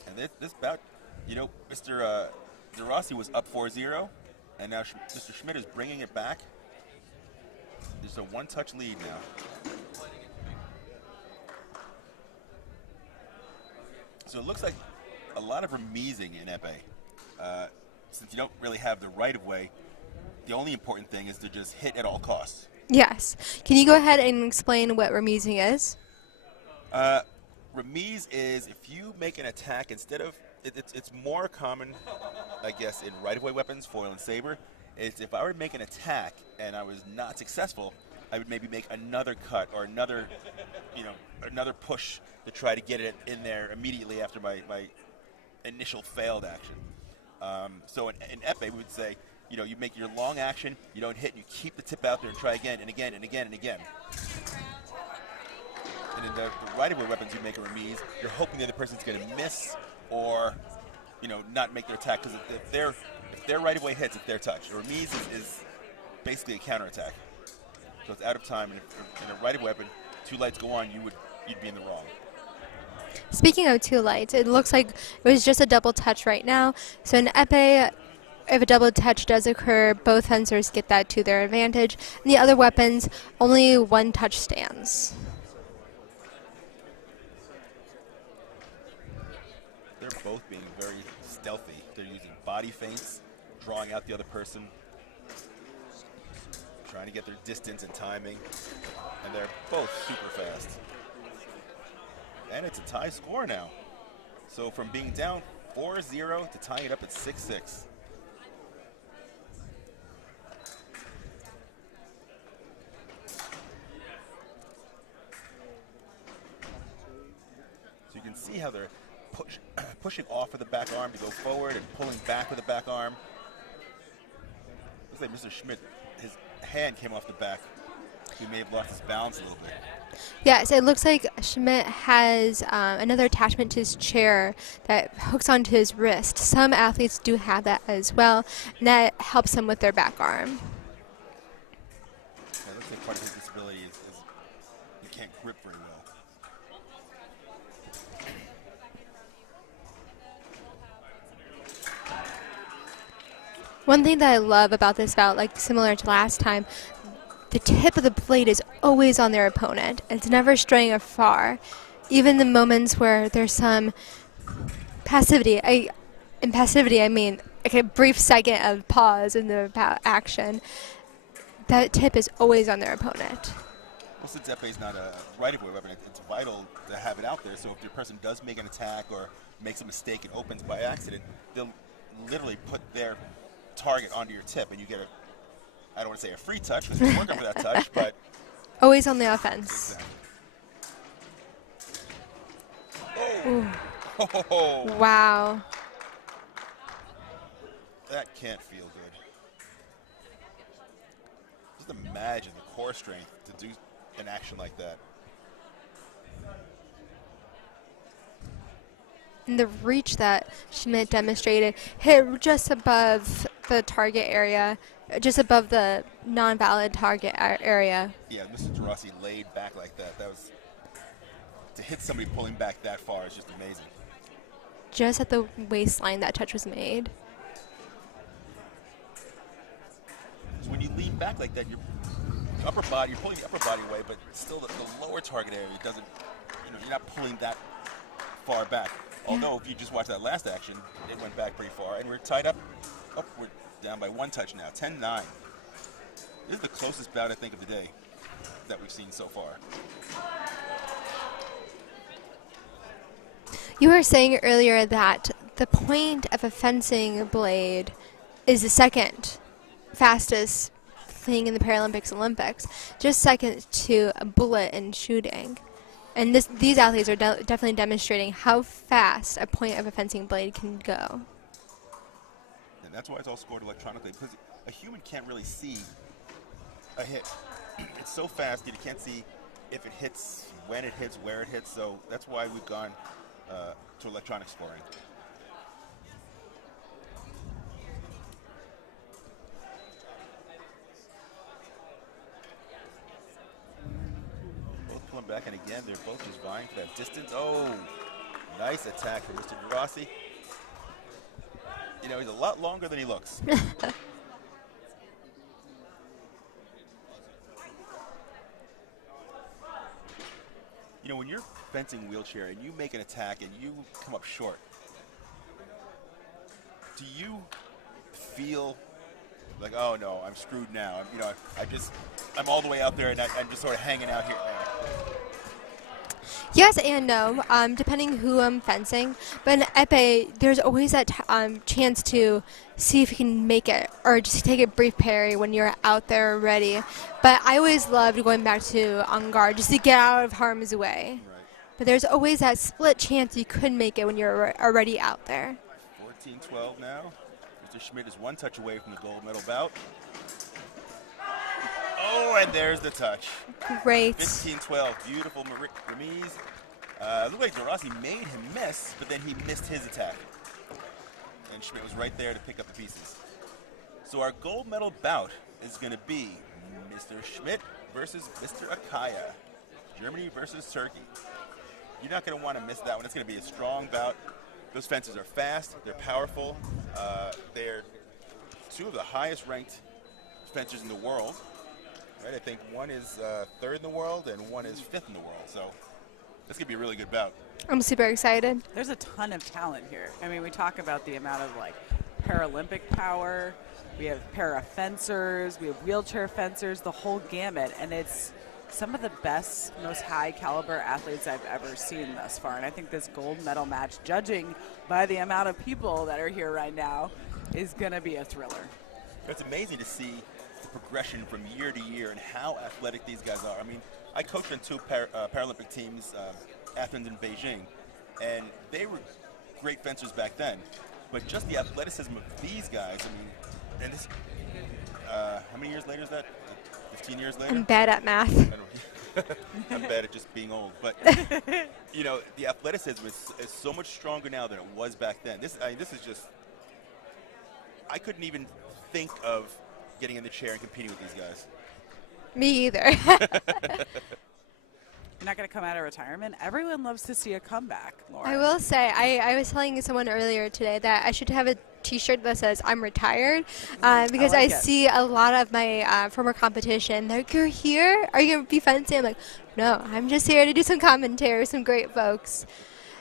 And this bout, Mr. DeRossi was up 4-0, and now Mr. Schmidt is bringing it back. There's a one-touch lead now. So it looks like a lot of remising in epee. Since you don't really have the right-of-way, the only important thing is to just hit at all costs. Yes. Can you go ahead and explain what remising is? Remise is if you make an attack instead of, it's more common, I guess, in right-of-way weapons, foil and saber. It's if I were to make an attack and I was not successful, I would maybe make another cut or another push to try to get it in there immediately after my initial failed action. So in epee, we would say, you make your long action, you don't hit, and you keep the tip out there and try again and again and again and again. And in the right-of-way weapons, you make a remise. You're hoping the other person's going to miss or, not make their attack. Because if their right-of-way hits, it's their touch. A remise is basically a counterattack. So it's out of time. And if in a right-of-way weapon, 2 lights go on, you'd be in the wrong. Speaking of 2 lights, it looks like it was just a double touch right now. So in epee, if a double touch does occur, both fencers get that to their advantage. In the other weapons, only 1 touch stands. They're both being very stealthy. They're using body feints, drawing out the other person, trying to get their distance and timing, and they're both super fast. And it's a tie score now. So from being down 4-0 to tying it up at 6-6. You can see how they're pushing off with the back arm to go forward and pulling back with the back arm. Looks like Mr. Schmidt, his hand came off the back. He may have lost his balance a little bit. Yes, it looks like Schmidt has another attachment to his chair that hooks onto his wrist. Some athletes do have that as well, and that helps them with their back arm. Yeah, it looks like part of his disability is he can't grip very well. One thing that I love about this bout, like similar to last time, the tip of the blade is always on their opponent. It's never straying afar. Even the moments where there's some passivity. In passivity, I mean like a brief second of pause in the action. That tip is always on their opponent. Well, since Epee's not a right-of-way weapon, it's vital to have it out there. So if your person does make an attack or makes a mistake and opens by accident, they'll literally put their target onto your tip, and you get I don't want to say a free touch because you're working for that touch, but always on the offense. Exactly. Oh. Wow. That can't feel good. Just imagine the core strength to do an action like that. And the reach that Schmidt demonstrated hit just above the target area, just above the non-valid target area. Yeah, Mr. Gerasi laid back like that. That was, to hit somebody pulling back that far is just amazing. Just at the waistline that touch was made. So when you lean back like that, your upper body, you're pulling the upper body away, but still the lower target area doesn't, you're not pulling that far back. Although if you just watch that last action, it went back pretty far, and we're tied up. Oh, we're down by one touch now, 10-9. This is the closest bout, I think, of the day that we've seen so far. You were saying earlier that the point of a fencing blade is the second fastest thing in the Paralympics, Olympics, just second to a bullet in shooting. And these athletes are definitely demonstrating how fast a point of a fencing blade can go. And that's why it's all scored electronically, because a human can't really see a hit. It's so fast that you can't see if it hits, when it hits, where it hits. So that's why we've gone to electronic scoring. Both pulling back, and again, they're both just vying for that distance. Oh, nice attack from Mr. Gerasi. He's a lot longer than he looks. When you're fencing wheelchair and you make an attack and you come up short, do you feel like, oh no, I'm screwed now? I'm all the way out there and I'm just sort of hanging out here now. Yes and no, depending who I'm fencing. But in epee, there's always that chance to see if you can make it, or just take a brief parry when you're out there already. But I always loved going back to en garde just to get out of harm's way. Right. But there's always that split chance you could make it when you're already out there. 14-12 now. Mr. Schmidt is one touch away from the gold medal bout. Oh, and there's the touch. Great. 15-12, beautiful remise. It looked like Gerasi made him miss, but then he missed his attack. And Schmidt was right there to pick up the pieces. So our gold medal bout is going to be Mr. Schmidt versus Mr. Akaya. Germany versus Turkey. You're not going to want to miss that one. It's going to be a strong bout. Those fencers are fast. They're powerful. They're two of the highest ranked fencers in the world. Right, I think one is third in the world and one is fifth in the world. So this could be a really good bout. I'm super excited. There's a ton of talent here. I mean, we talk about the amount of Paralympic power. We have para fencers. We have wheelchair fencers. The whole gamut, and it's some of the best, most high caliber athletes I've ever seen thus far. And I think this gold medal match, judging by the amount of people that are here right now, is going to be a thriller. It's amazing to see the progression from year to year and how athletic these guys are. I mean, I coached on two Paralympic teams, Athens and Beijing, and they were great fencers back then. But just the athleticism of these guys, I mean, and this, how many years later is that? 15 years later. I'm bad at math. I'm bad at just being old, but you know, the athleticism is so much stronger now than it was back then. This is just, I couldn't even think of getting in the chair and competing with these guys. Me either. You're not going to come out of retirement. Everyone loves to see a comeback, Laura. I will say, I was telling someone earlier today that I should have a T-shirt that says I'm retired because I see a lot of my former competition. They're like, "You're here? Are you going to be fencing?" I'm like, "No, I'm just here to do some commentary with some great folks."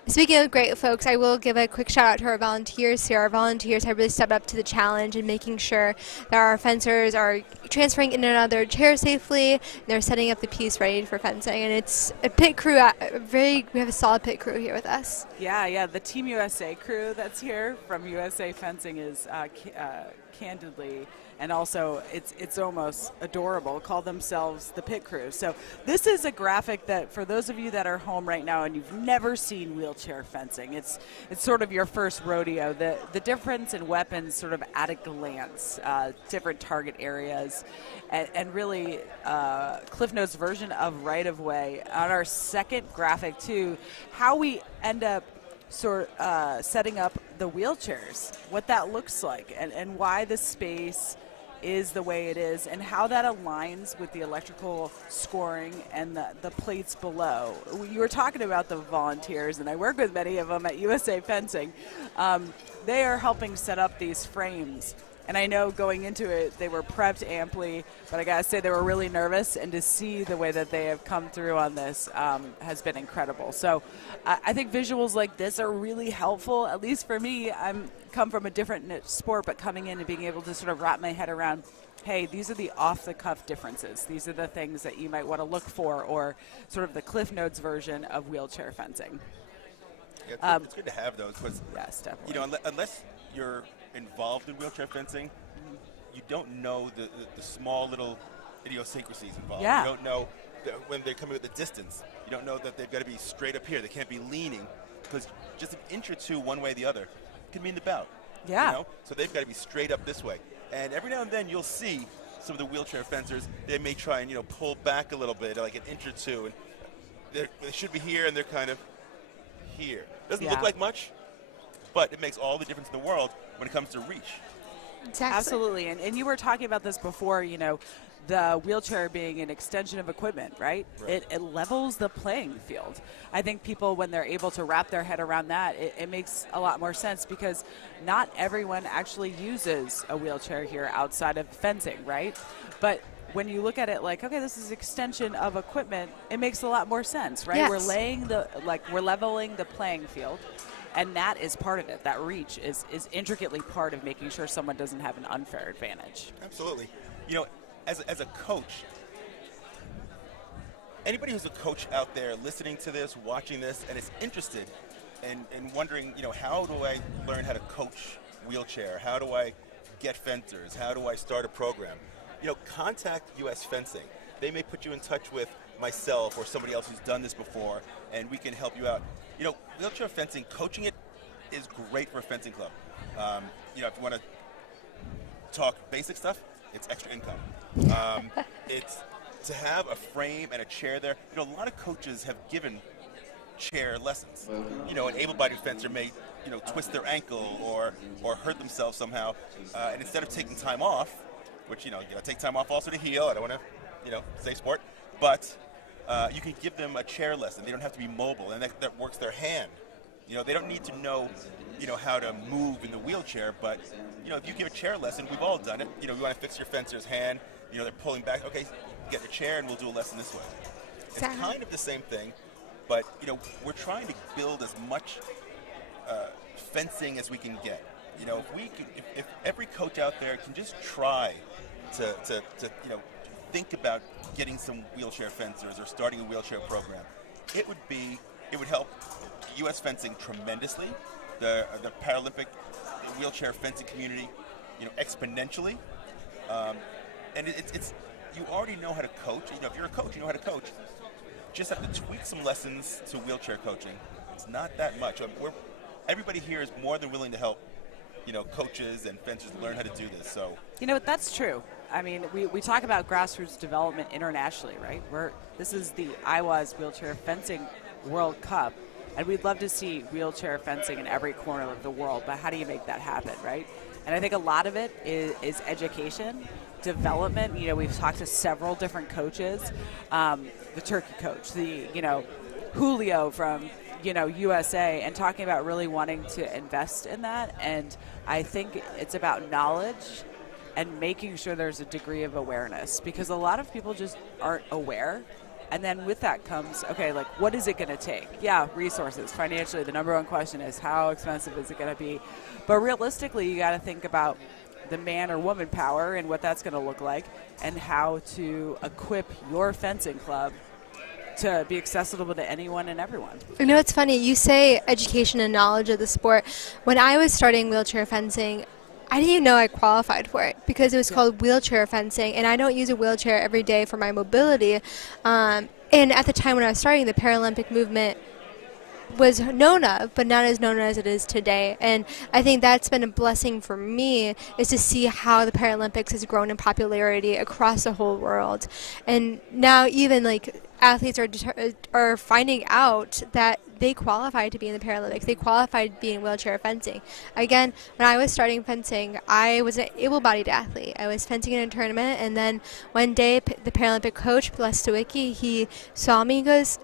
Speaking of great folks, I will give a quick shout out to our volunteers here. Our volunteers have really stepped up to the challenge and making sure that our fencers are transferring in and out of their chairs safely. And they're setting up the piece ready for fencing. And it's a pit crew. We have a solid pit crew here with us. Yeah. The Team USA crew that's here from USA Fencing is candidly, and also it's almost adorable, call themselves the Pit Crew. So this is a graphic that for those of you that are home right now and you've never seen wheelchair fencing, it's sort of your first rodeo. The difference in weapons sort of at a glance, different target areas, and really Cliff Notes version of right of way. On our second graphic too, how we end up setting up the wheelchairs, what that looks like, and why the space is the way it is, and how that aligns with the electrical scoring and the plates below. You were talking about the volunteers, and I work with many of them at USA Fencing. They are helping set up these frames. And I know going into it, they were prepped amply, but I got to say they were really nervous, and to see the way that they have come through on this has been incredible. So I think visuals like this are really helpful, at least for me. I'm come from a different sport, but coming in and being able to sort of wrap my head around, hey, these are the off-the-cuff differences. These are the things that you might want to look for, or sort of the Cliff Notes version of wheelchair fencing. Yeah, it's good to have those, because yes, definitely. You know, unless you're involved in wheelchair fencing, you don't know the small little idiosyncrasies involved. Yeah. You don't know when they're coming at the distance. You don't know that they've got to be straight up here. They can't be leaning, because just an inch or two one way or the other can mean the bout. Yeah. You know? So they've got to be straight up this way. And every now and then you'll see some of the wheelchair fencers, they may try and, you know, pull back a little bit, like an inch or two, and they should be here, and they're kind of here. Doesn't look like much, but it makes all the difference in the world when it comes to reach. Exactly. Absolutely. And you were talking about this before, you know, the wheelchair being an extension of equipment, right? It levels the playing field. I think people, when they're able to wrap their head around that, it makes a lot more sense, because not everyone actually uses a wheelchair here outside of fencing, right? But when you look at it like, okay, this is extension of equipment, it makes a lot more sense, right? Yes. We're leveling the playing field. And that is part of it. That reach is intricately part of making sure someone doesn't have an unfair advantage. Absolutely. You know, as a coach, anybody who's a coach out there listening to this, watching this, and is interested and wondering, you know, how do I learn how to coach wheelchair? How do I get fencers? How do I start a program? You know, contact US Fencing. They may put you in touch with myself or somebody else who's done this before, and we can help you out. You know, wheelchair fencing, coaching it is great for a fencing club. You know, if you want to talk basic stuff, it's extra income. It's to have a frame and a chair there. You know, a lot of coaches have given chair lessons. You know, an able-bodied fencer may, you know, twist their ankle or hurt themselves somehow, and instead of taking time off, which, you know, take time off also to heal. I don't want to, you know, say sport, but you can give them a chair lesson. They don't have to be mobile, and that works their hand. You know, they don't need to know, you know, how to move in the wheelchair, but, you know, if you give a chair lesson, we've all done it. You know, you want to fix your fencer's hand, you know, they're pulling back. Okay, get the chair, and we'll do a lesson this way. It's kind of the same thing, but, you know, we're trying to build as much fencing as we can get. You know, if every coach out there can just try to you know, think about getting some wheelchair fencers or starting a wheelchair program, it would help U.S. fencing tremendously, the Paralympic wheelchair fencing community, you know, exponentially. And it's you already know how to coach. You know, if you're a coach, you know how to coach. Just have to tweak some lessons to wheelchair coaching. It's not that much. Everybody here is more than willing to help, you know, coaches and fencers learn how to do this. So, you know, that's true. I mean, we talk about grassroots development internationally, right? This is the IWAS Wheelchair Fencing World Cup, and we'd love to see wheelchair fencing in every corner of the world, but how do you make that happen, right? And I think a lot of it is education, development. You know, we've talked to several different coaches, the Turkey coach, Julio from USA, and talking about really wanting to invest in that. And I think it's about knowledge and making sure there's a degree of awareness, because a lot of people just aren't aware. And then with that comes, okay, like, what is it going to take? Yeah, resources. Financially, the number one question is, how expensive is it going to be? But realistically, you got to think about the man or woman power and what that's going to look like, and how to equip your fencing club to be accessible to anyone and everyone. You know, it's funny. You say education and knowledge of the sport. When I was starting wheelchair fencing, I didn't even know I qualified for it because it was called wheelchair fencing, and I don't use a wheelchair every day for my mobility. And at the time when I was starting, the Paralympic movement was known of, but not as known as it is today. And I think that's been a blessing for me, is to see how the Paralympics has grown in popularity across the whole world. And now even like athletes are finding out that they qualify to be in the Paralympics. They qualify to be in wheelchair fencing. Again, when I was starting fencing, I was an able-bodied athlete. I was fencing in a tournament, and then one day the Paralympic coach, Blestowicki, he saw me and goes,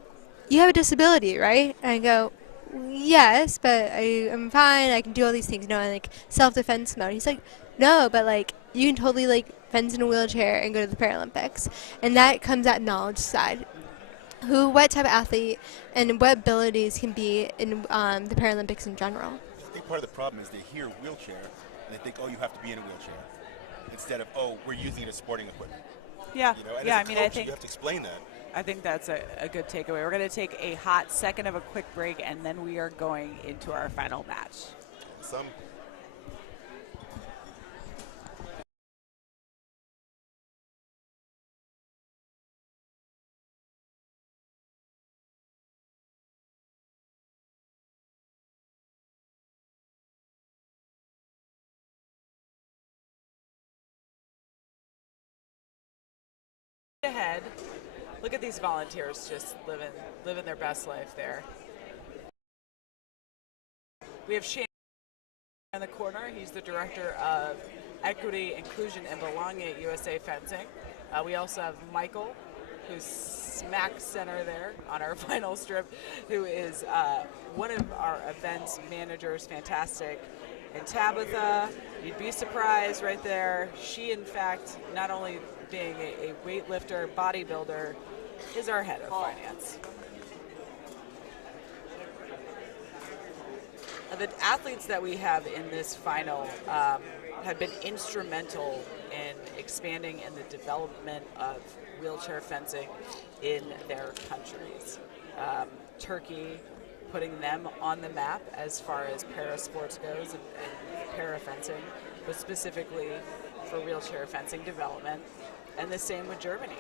"You have a disability, right?" And I go, "Yes, but I'm fine. I can do all these things." No, like self-defense mode. He's like, "No, but like you can totally like fence in a wheelchair and go to the Paralympics." And that comes at knowledge side. What type of athlete and what abilities can be in the Paralympics in general? I think part of the problem is they hear wheelchair and they think, oh, you have to be in a wheelchair, instead of, oh, we're using it as sporting equipment. Yeah, And yeah. as a I mean, coach, I think you have to explain that. I think that's a good takeaway. We're going to take a hot second of a quick break, and then we are going into our final match. Some Ahead, look at these volunteers just living their best life there. We have Shane in the corner. He's the director of Equity, Inclusion, and Belonging at USA Fencing. We also have Michael, who's smack center there on our final strip, who is one of our events managers, fantastic. And Tabitha, you'd be surprised right there. She, in fact, not only being a weightlifter, bodybuilder, is our head of finance. The athletes that we have in this final have been instrumental in expanding in the development of wheelchair fencing in their countries. Turkey, putting them on the map as far as para sports goes and para fencing, but specifically for wheelchair fencing development, and the same with Germany.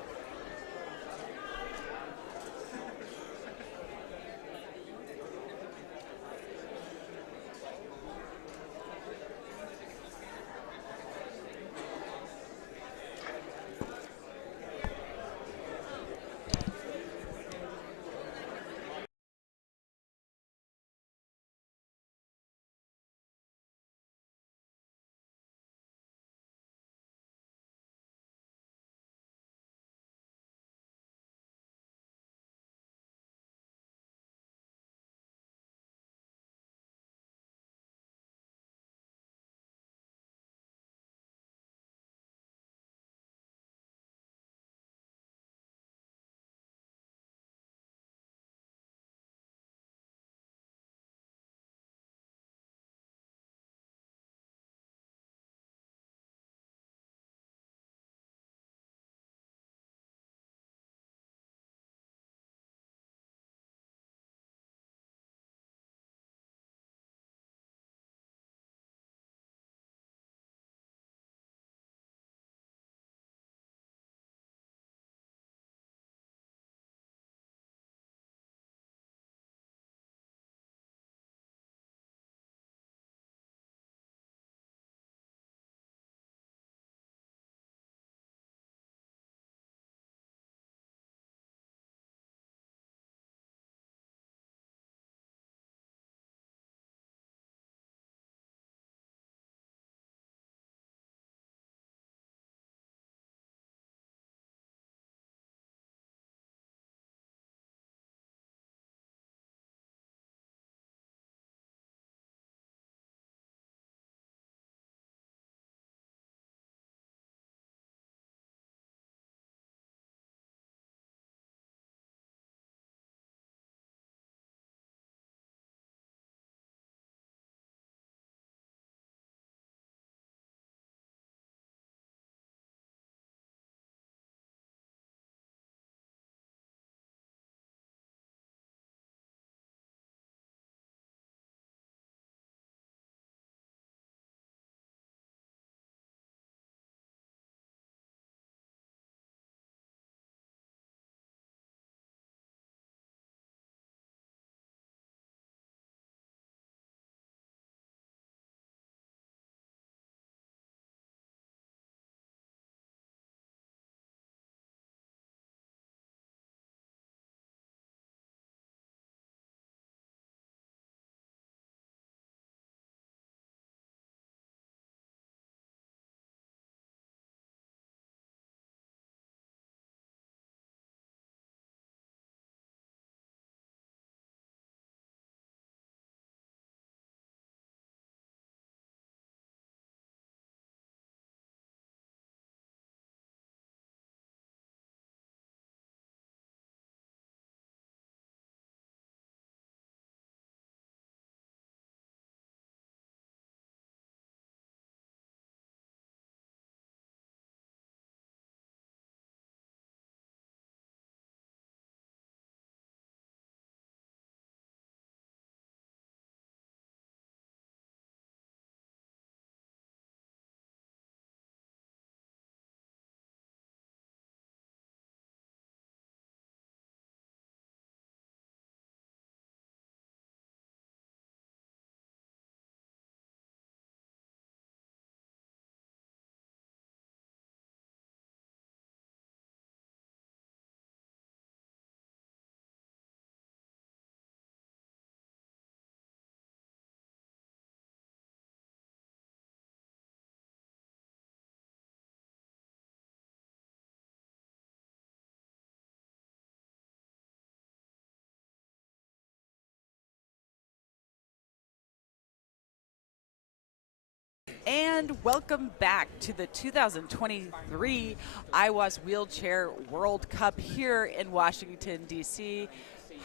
And welcome back to the 2023 IWAS Wheelchair World Cup here in Washington, D.C.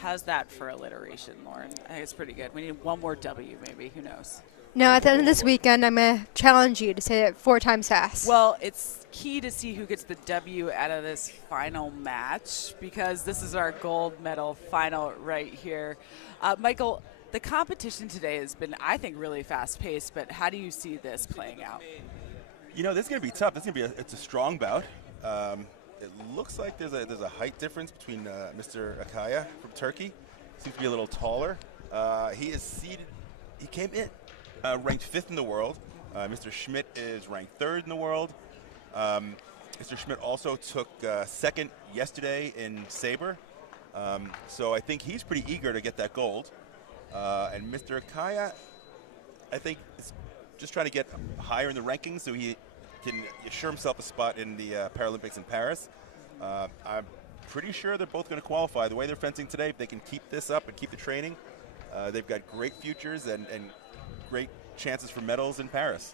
How's that for alliteration, Lauren? I think it's pretty good. We need one more W, maybe. Who knows? No, at the end of this weekend, I'm going to challenge you to say it 4 times fast. Well, it's key to see who gets the W out of this final match, because this is our gold medal final right here. Michael, the competition today has been, I think, really fast-paced, but how do you see this playing out? You know, this is going to be tough. It's a strong bout. It looks like there's a height difference between Mr. Akaya from Turkey. Seems to be a little taller. He is seated. He came in ranked 5th in the world. Mr. Schmidt is ranked 3rd in the world. Mr. Schmidt also took 2nd yesterday in Sabre. So I think he's pretty eager to get that gold. And Mr. Akaya, I think, is just trying to get higher in the rankings so he can assure himself a spot in the Paralympics in Paris. I'm pretty sure they're both going to qualify. The way they're fencing today, if they can keep this up and keep the training, they've got great futures and great chances for medals in Paris.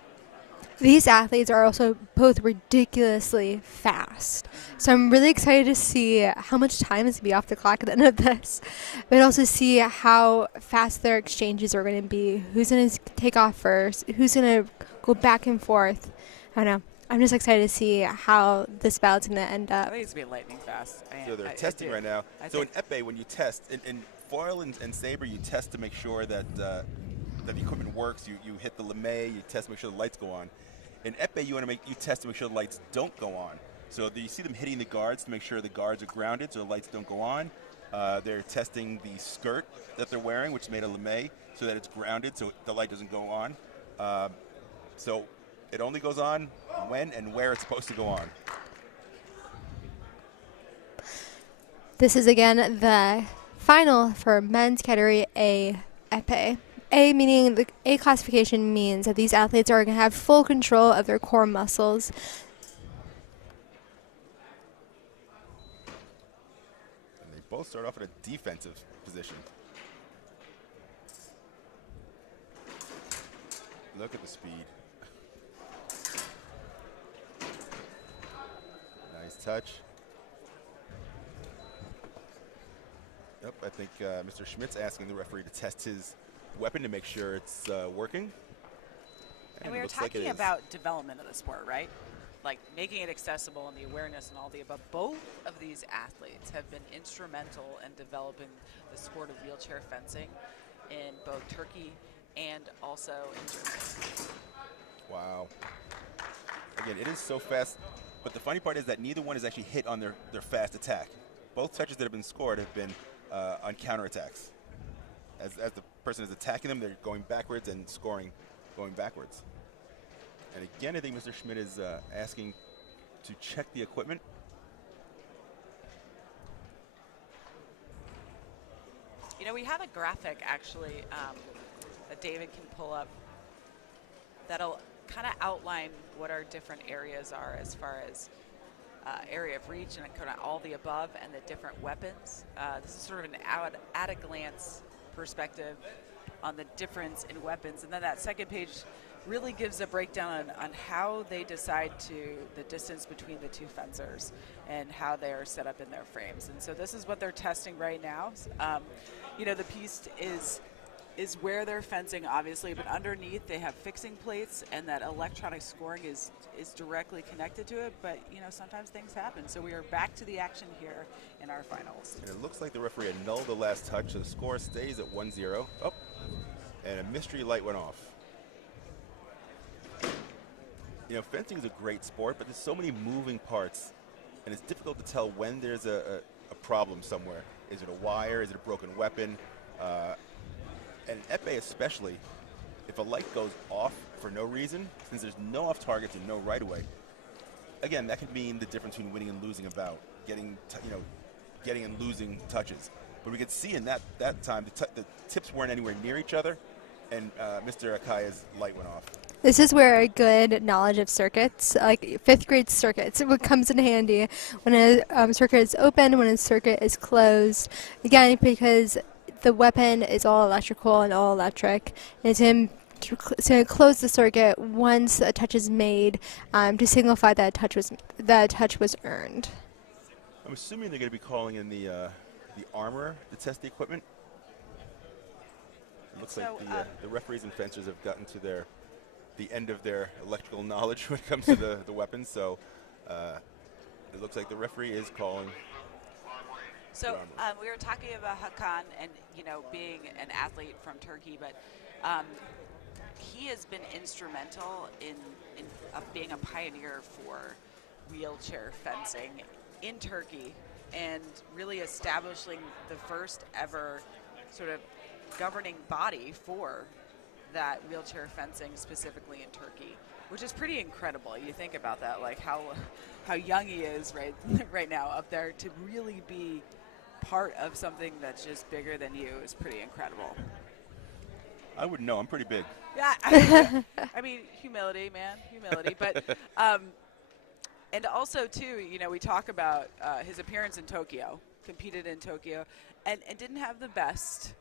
These athletes are also both ridiculously fast. So I'm really excited to see how much time is going to be off the clock at the end of this, but also see how fast their exchanges are going to be, who's going to take off first, who's going to go back and forth. I don't know. I'm just excited to see how this bout's going to end up. I think it's going to be lightning fast. So they're testing right now. So in Epee, when you test, in foil and sabre, you test to make sure that the equipment works. You hit the lame, you test to make sure the lights go on. In Epee, you test to make sure the lights don't go on. So you see them hitting the guards to make sure the guards are grounded so the lights don't go on. They're testing the skirt that they're wearing, which is made of lame, so that it's grounded so the light doesn't go on. So it only goes on when and where it's supposed to go on. This is again the final for men's category A Epee. A meaning the A classification means that these athletes are going to have full control of their core muscles. And they both start off at a defensive position. Look at the speed. Nice touch. Yep, I think Mr. Schmidt's asking the referee to test his weapon to make sure it's working. And we were talking about development of the sport, right? Like making it accessible and the awareness and all the above. Both of these athletes have been instrumental in developing the sport of wheelchair fencing in both Turkey and also in Germany. Wow. Again, it is so fast, but the funny part is that neither one has actually hit on their fast attack. Both touches that have been scored have been on counterattacks. As the person is attacking them, they're going backwards and scoring going backwards. And again, I think Mr. Schmidt is asking to check the equipment. You know, we have a graphic actually that David can pull up that'll kind of outline what our different areas are as far as area of reach and kind of all the above and the different weapons. This is sort of an at-a-glance perspective on the difference in weapons. And then that second page really gives a breakdown on how they decide the distance between the two fencers and how they are set up in their frames. And so this is what they're testing right now. You know, the piece is where they're fencing, obviously, but underneath they have fixing plates, and that electronic scoring is directly connected to it. But, you know, sometimes things happen. So we are back to the action here in our finals. And it looks like the referee annulled the last touch, so the score stays at 1-0. Oh, and a mystery light went off. You know, fencing is a great sport, but there's so many moving parts, and it's difficult to tell when there's a problem somewhere. Is it a wire? Is it a broken weapon? And Epee especially, if a light goes off for no reason, since there's no off targets and no right of way, again, that could mean the difference between winning and losing a bout, getting and losing touches. But we could see in that time the tips weren't anywhere near each other, and Mr. Akaya's light went off. This is where a good knowledge of circuits, like 5th grade circuits, it comes in handy when a circuit is open, when a circuit is closed. Again, because the weapon is all electrical and all electric. And it's to close the circuit once a touch is made, to signify that touch was earned. I'm assuming they're going to be calling in the armor to test the equipment. It looks like the referees and fencers have gotten to the end of their electrical knowledge when it comes to the weapons. So it looks like the referee is calling. So we were talking about Hakan and being an athlete from Turkey, but he has been instrumental in being a pioneer for wheelchair fencing in Turkey and really establishing the first ever sort of governing body for that wheelchair fencing specifically in Turkey, which is pretty incredible. You think about that, like how young he is right now up there, to really be part of something that's just bigger than you is pretty incredible. I wouldn't know. I'm pretty big. Yeah, I mean, humility, man, humility. But and also too, we talk about his appearance in Tokyo, competed in Tokyo, and didn't have the best.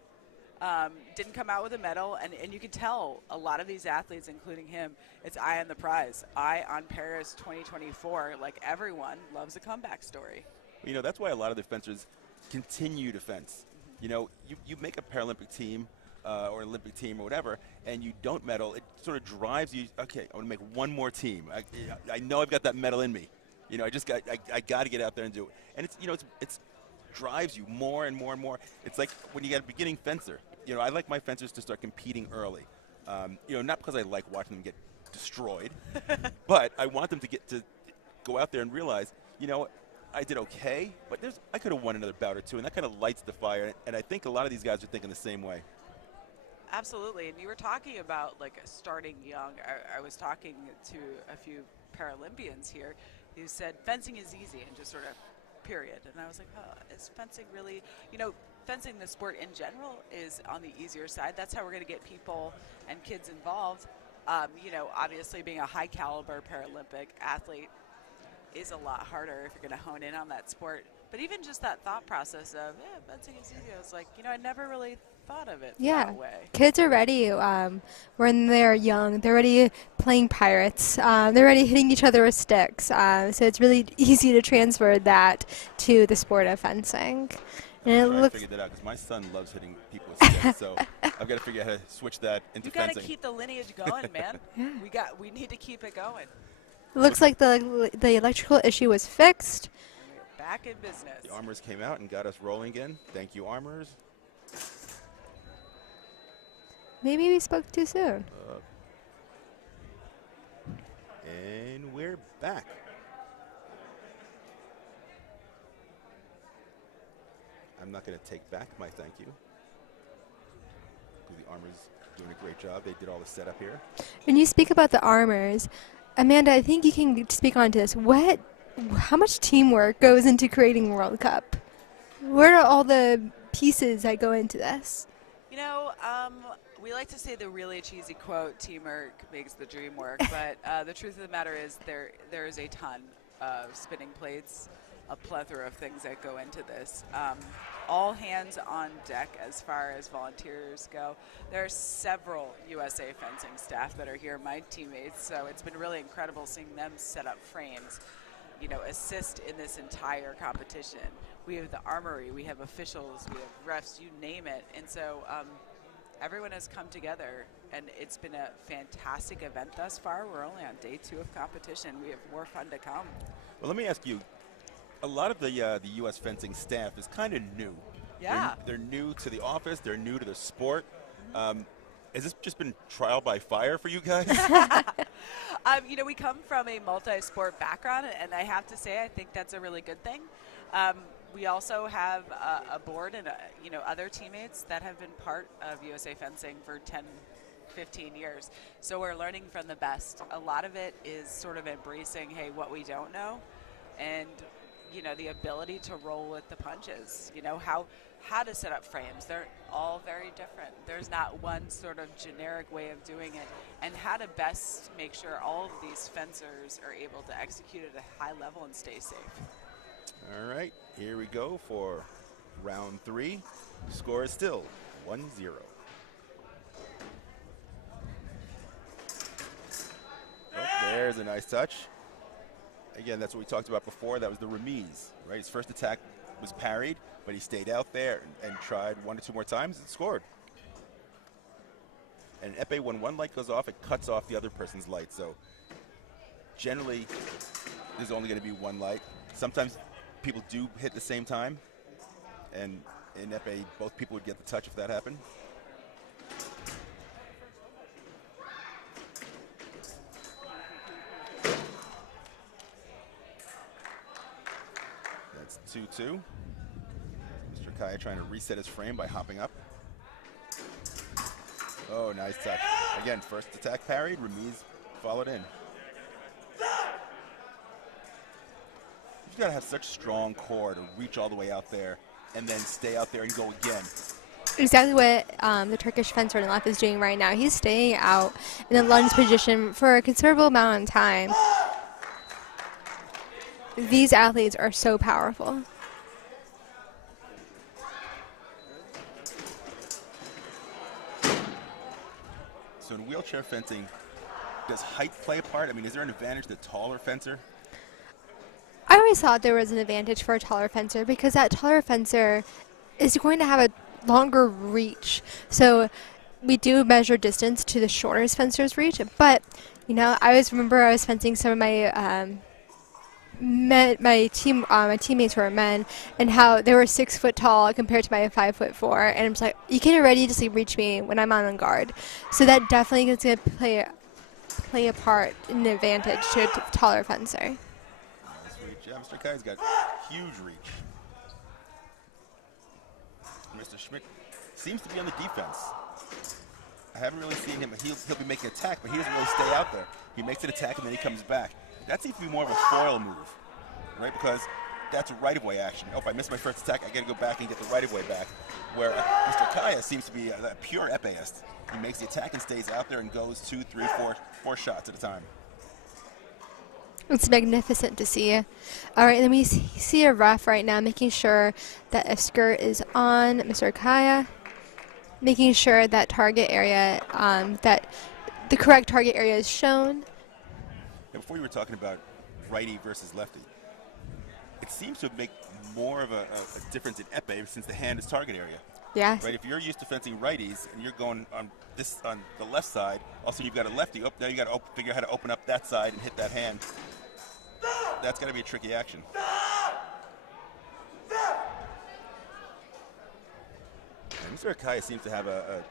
Didn't come out with a medal, and you can tell a lot of these athletes, including him, it's eye on the prize, eye on Paris 2024. Like, everyone loves a comeback story. That's why a lot of the fencers continue to fence. You make a Paralympic team or Olympic team or whatever, and you don't medal, it sort of drives you, okay, I want to make one more team. I know I've got that medal in me. I got to get out there and do it. And it's drives you more and more and more. It's like when you get a beginning fencer. I like my fencers to start competing early. Not because I like watching them get destroyed, but I want them to go out there and realize, I did okay, but I could have won another bout or two, and that kind of lights the fire. And I think a lot of these guys are thinking the same way. Absolutely, and you were talking about starting young. I was talking to a few Paralympians here who said fencing is easy and just sort of period. And I was like, oh, is fencing really, fencing the sport in general is on the easier side. That's how we're going to get people and kids involved. Obviously being a high caliber Paralympic athlete is a lot harder if you're going to hone in on that sport. But even just that thought process of, fencing is easy, I was like, I never really thought of it that way. Kids are ready when they're young. They're ready playing pirates. They're ready hitting each other with sticks. So it's really easy to transfer that to the sport of fencing. And I figured that out because my son loves hitting people with sticks, so I've got to figure out how to switch that into fencing. You got to keep the lineage going, man. We need to keep it going. It looks like the electrical issue was fixed. We're back in business. The armors came out and got us rolling again. Thank you, armors. Maybe we spoke too soon. And we're back. I'm not going to take back my thank you. The armors doing a great job. They did all the setup here. When you speak about the armors, Amanda, I think you can speak on to this. How much teamwork goes into creating World Cup? Where are all the pieces that go into this? We like to say the really cheesy quote, teamwork makes the dream work, but the truth of the matter is there is a ton of spinning plates, a plethora of things that go into this. All hands on deck as far as volunteers go. There are several USA fencing staff that are here, my teammates, so it's been really incredible seeing them set up frames, assist in this entire competition. We have the armory, we have officials, we have refs, you name it, and so everyone has come together, and it's been a fantastic event thus far. We're only on day 2 of competition. We have more fun to come. Well, let me ask you, a lot of the U.S. fencing staff is kind of new. Yeah. They're new to the office. They're new to the sport. Has this just been trial by fire for you guys? We come from a multi-sport background, and I have to say I think that's a really good thing. We also have a board and other teammates that have been part of USA Fencing for 10, 15 years. So we're learning from the best. A lot of it is sort of embracing, hey, what we don't know, and the ability to roll with the punches. How to set up frames. They're all very different. There's not one sort of generic way of doing it, and how to best make sure all of these fencers are able to execute at a high level and stay safe. All right, here we go for round 3. Score is still 1-0. There's a nice touch. Again, that's what we talked about before. That was the remise, right? His first attack was parried, but he stayed out there and tried 1 or 2 more times and scored. And Epee, when one light goes off, it cuts off the other person's light. So generally, there's only going to be one light. Sometimes people do hit the same time, and in Epee, both people would get the touch if that happened. That's 2-2. Mr. Kaya trying to reset his frame by hopping up. Oh, nice touch. Again, first attack parried, remise followed in. You've got to have such strong core to reach all the way out there and then stay out there and go again. Exactly what the Turkish fencer on the left is doing right now. He's staying out in a lunge position for a considerable amount of time. These athletes are so powerful. So in wheelchair fencing, does height play a part? I mean, is there an advantage to the taller fencer? I always thought there was an advantage for a taller fencer because that taller fencer is going to have a longer reach. So we do measure distance to the shortest fencer's reach, but you know, I always remember I was fencing some of my my teammates who are men, and how they were 6 foot tall compared to my 5'4", and I'm just like, you can already just reach me when I'm on guard. So that definitely is going to play a part in the advantage to a taller fencer. Nice reach. Yeah, Mr. Kai's got huge reach. Mr. Schmidt seems to be on the defense. I haven't really seen him. He'll be making an attack, but he doesn't really stay out there. He makes an attack and then he comes back. That seems to be more of a foil move, right? Because that's a right-of-way action. Oh, if I miss my first attack, I got to go back and get the right-of-way back. Where Mr. Kaya seems to be a pure Epeist. He makes the attack and stays out there and goes 2, 3, 4 shots at a time. It's magnificent to see. All right, then we see a ref right now making sure that a skirt is on Mr. Kaya, making sure that target area, that the correct target area is shown. Now, before you were talking about righty versus lefty, it seems to make more of a difference in Epee since the hand is target area. Yes. Right. If you're used to fencing righties and you're going on the left side, also you've got a lefty. Oh, now you got to figure out how to open up that side and hit that hand. That's going to be a tricky action. And Mr. Akai seems to have a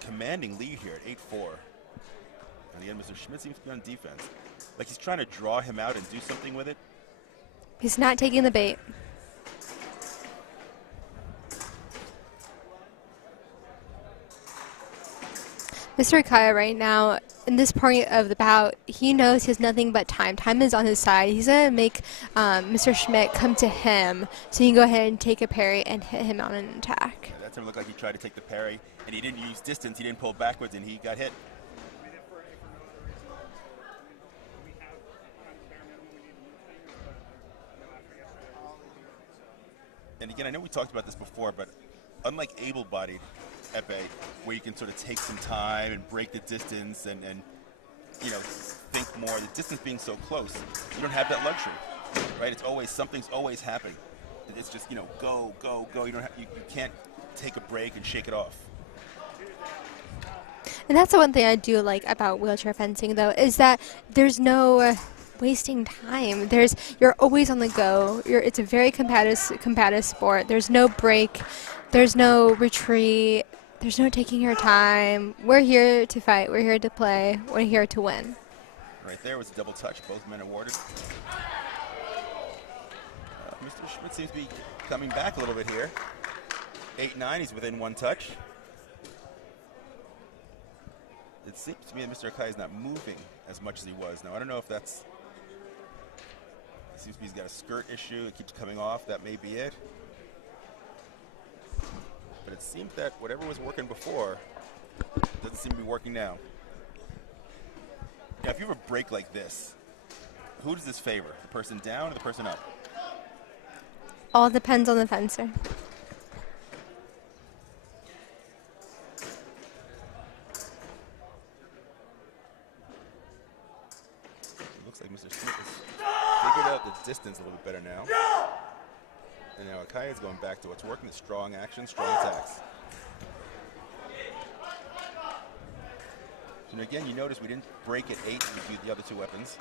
commanding lead here at 8-4. And again, Mr. Schmidt seems to be on defense. Like he's trying to draw him out and do something with it. He's not taking the bait. Mr. Kaya right now, in this point of the bout, he knows he has nothing but time. Time is on his side. He's going to make Mr. Schmidt come to him so he can go ahead and take a parry and hit him on an attack. Yeah, that time looked like he tried to take the parry, and he didn't use distance. He didn't pull backwards, and he got hit. And again, I know we talked about this before, but unlike able-bodied Epee, where you can sort of take some time and break the distance and you know, think more, the distance being so close, you don't have that luxury, right? It's always, something's always happening. It's just, you know, go, go, go. You can't take a break and shake it off. And that's the one thing I do like about wheelchair fencing, though, is that there's no wasting time. You're always on the go. It's a very combative sport. There's no break. There's no retreat. There's no taking your time. We're here to fight. We're here to play. We're here to win. Right there was a double touch. Both men awarded. Mr. Schmidt seems to be coming back a little bit here. 8-9. He's within one touch. It seems to me that Mr. Akai is not moving as much as he was. Now, I don't know if that's... It seems to be he's got a skirt issue. It keeps coming off. That may be it. But it seems that whatever was working before doesn't seem to be working now. Now, if you have a break like this, who does this favor? The person down or the person up? All depends on the fencer. And now Akaya is going back to what's working, the strong action, strong attacks. And again, you notice we didn't break at 8 and do the other 2 weapons.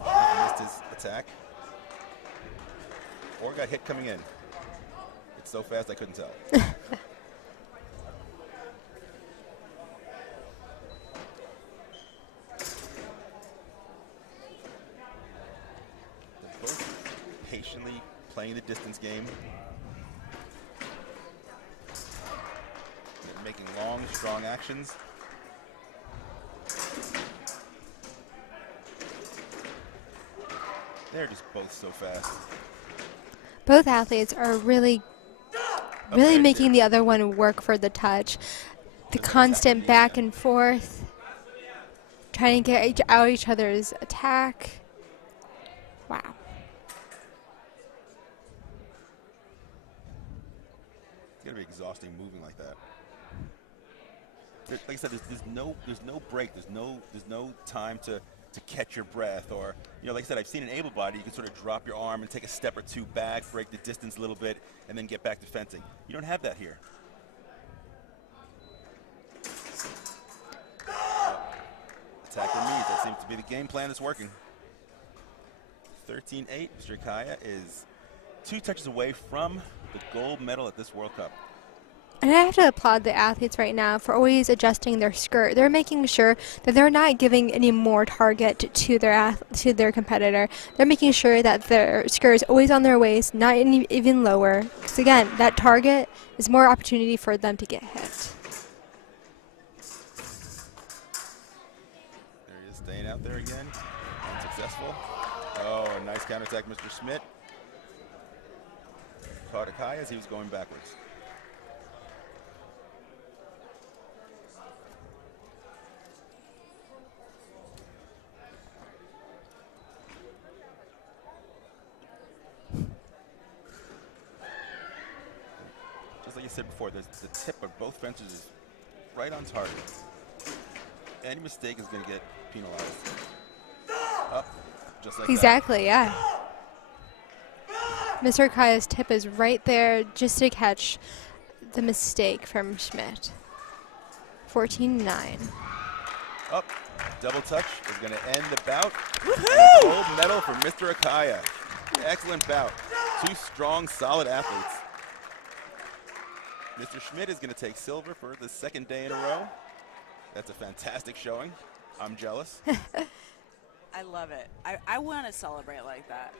Missed his attack. Or got hit coming in. It's so fast I couldn't tell. They're both patiently playing the distance game. They're making long, strong actions. They're just both so fast. Both athletes are really making the other one work for the touch. The constant back and forth, trying to get out each other's attack. Wow. It's gonna be exhausting moving like that. Like I said, there's no break. There's no time to catch your breath, or like I said, I've seen an able body. You can sort of drop your arm and take a step or 2 back, break the distance a little bit, and then get back to fencing. You don't have that here. Attacker means that seems to be the game plan that's working. 13-8. Mr. Kaya is 2 touches away from the gold medal at this World Cup. And I have to applaud the athletes right now for always adjusting their skirt. They're making sure that they're not giving any more target to their competitor. They're making sure that their skirt is always on their waist, not even lower. Because again, that target is more opportunity for them to get hit. There he is, staying out there again. Unsuccessful. Oh, a nice counterattack, Mr. Schmidt. Caught Akai as he was going backwards. Just like you said before, the tip of both fences is right on target. Any mistake is going to get penalized. Up, just like exactly, that. Yeah. Mr. Kaya's tip is right there just to catch the mistake from Schmidt. 14-9. Up, double touch is going to end the bout. Woohoo! Gold medal for Mr. Akaya. Excellent bout. 2 strong, solid athletes. Mr. Schmidt is going to take silver for the 2nd day in a row. That's a fantastic showing. I'm jealous. I love it. I want to celebrate like that.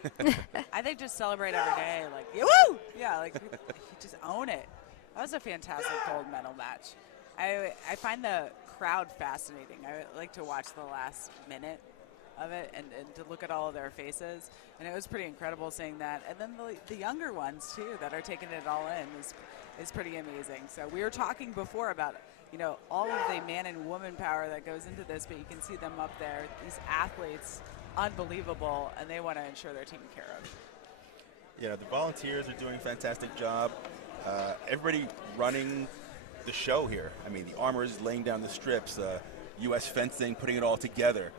I think just celebrate every day. Like, yeah, woo! Yeah, like, you just own it. That was a fantastic gold medal match. I find the crowd fascinating. I like to watch the last minute of it and to look at all of their faces. And it was pretty incredible seeing that. And then the younger ones, too, that are taking it all in is pretty amazing. So we were talking before about, all of the man and woman power that goes into this, but you can see them up there. These athletes, unbelievable, and they want to ensure they're taken care of. Yeah, the volunteers are doing a fantastic job. Everybody running the show here. I mean, the armors laying down the strips, U.S. fencing, putting it all together.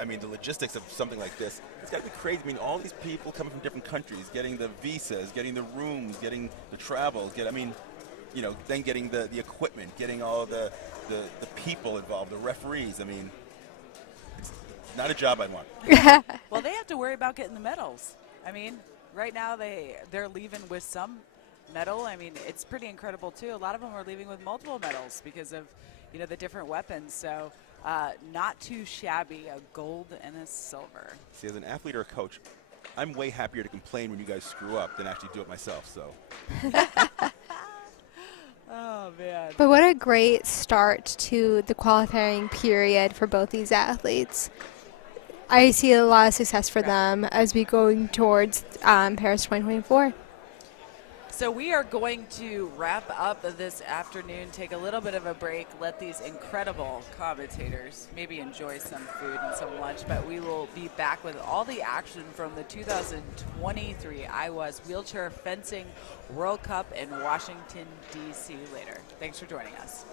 I mean, the logistics of something like this, it's got to be crazy. I mean, all these people coming from different countries, getting the visas, getting the rooms, getting the travels, then getting the equipment, getting all the people involved, the referees. I mean, it's not a job I'd want. Well, they have to worry about getting the medals. I mean, right now they're leaving with some medal. I mean, it's pretty incredible, too. A lot of them are leaving with multiple medals because of, the different weapons. So not too shabby, a gold and a silver. See, as an athlete or a coach, I'm way happier to complain when you guys screw up than actually do it myself, so. Oh, man. But what a great start to the qualifying period for both these athletes. I see a lot of success for them as we go towards Paris 2024. So we are going to wrap up this afternoon, take a little bit of a break, let these incredible commentators maybe enjoy some food and some lunch, but we will be back with all the action from the 2023 IWAS Wheelchair Fencing World Cup in Washington, D.C. later. Thanks for joining us.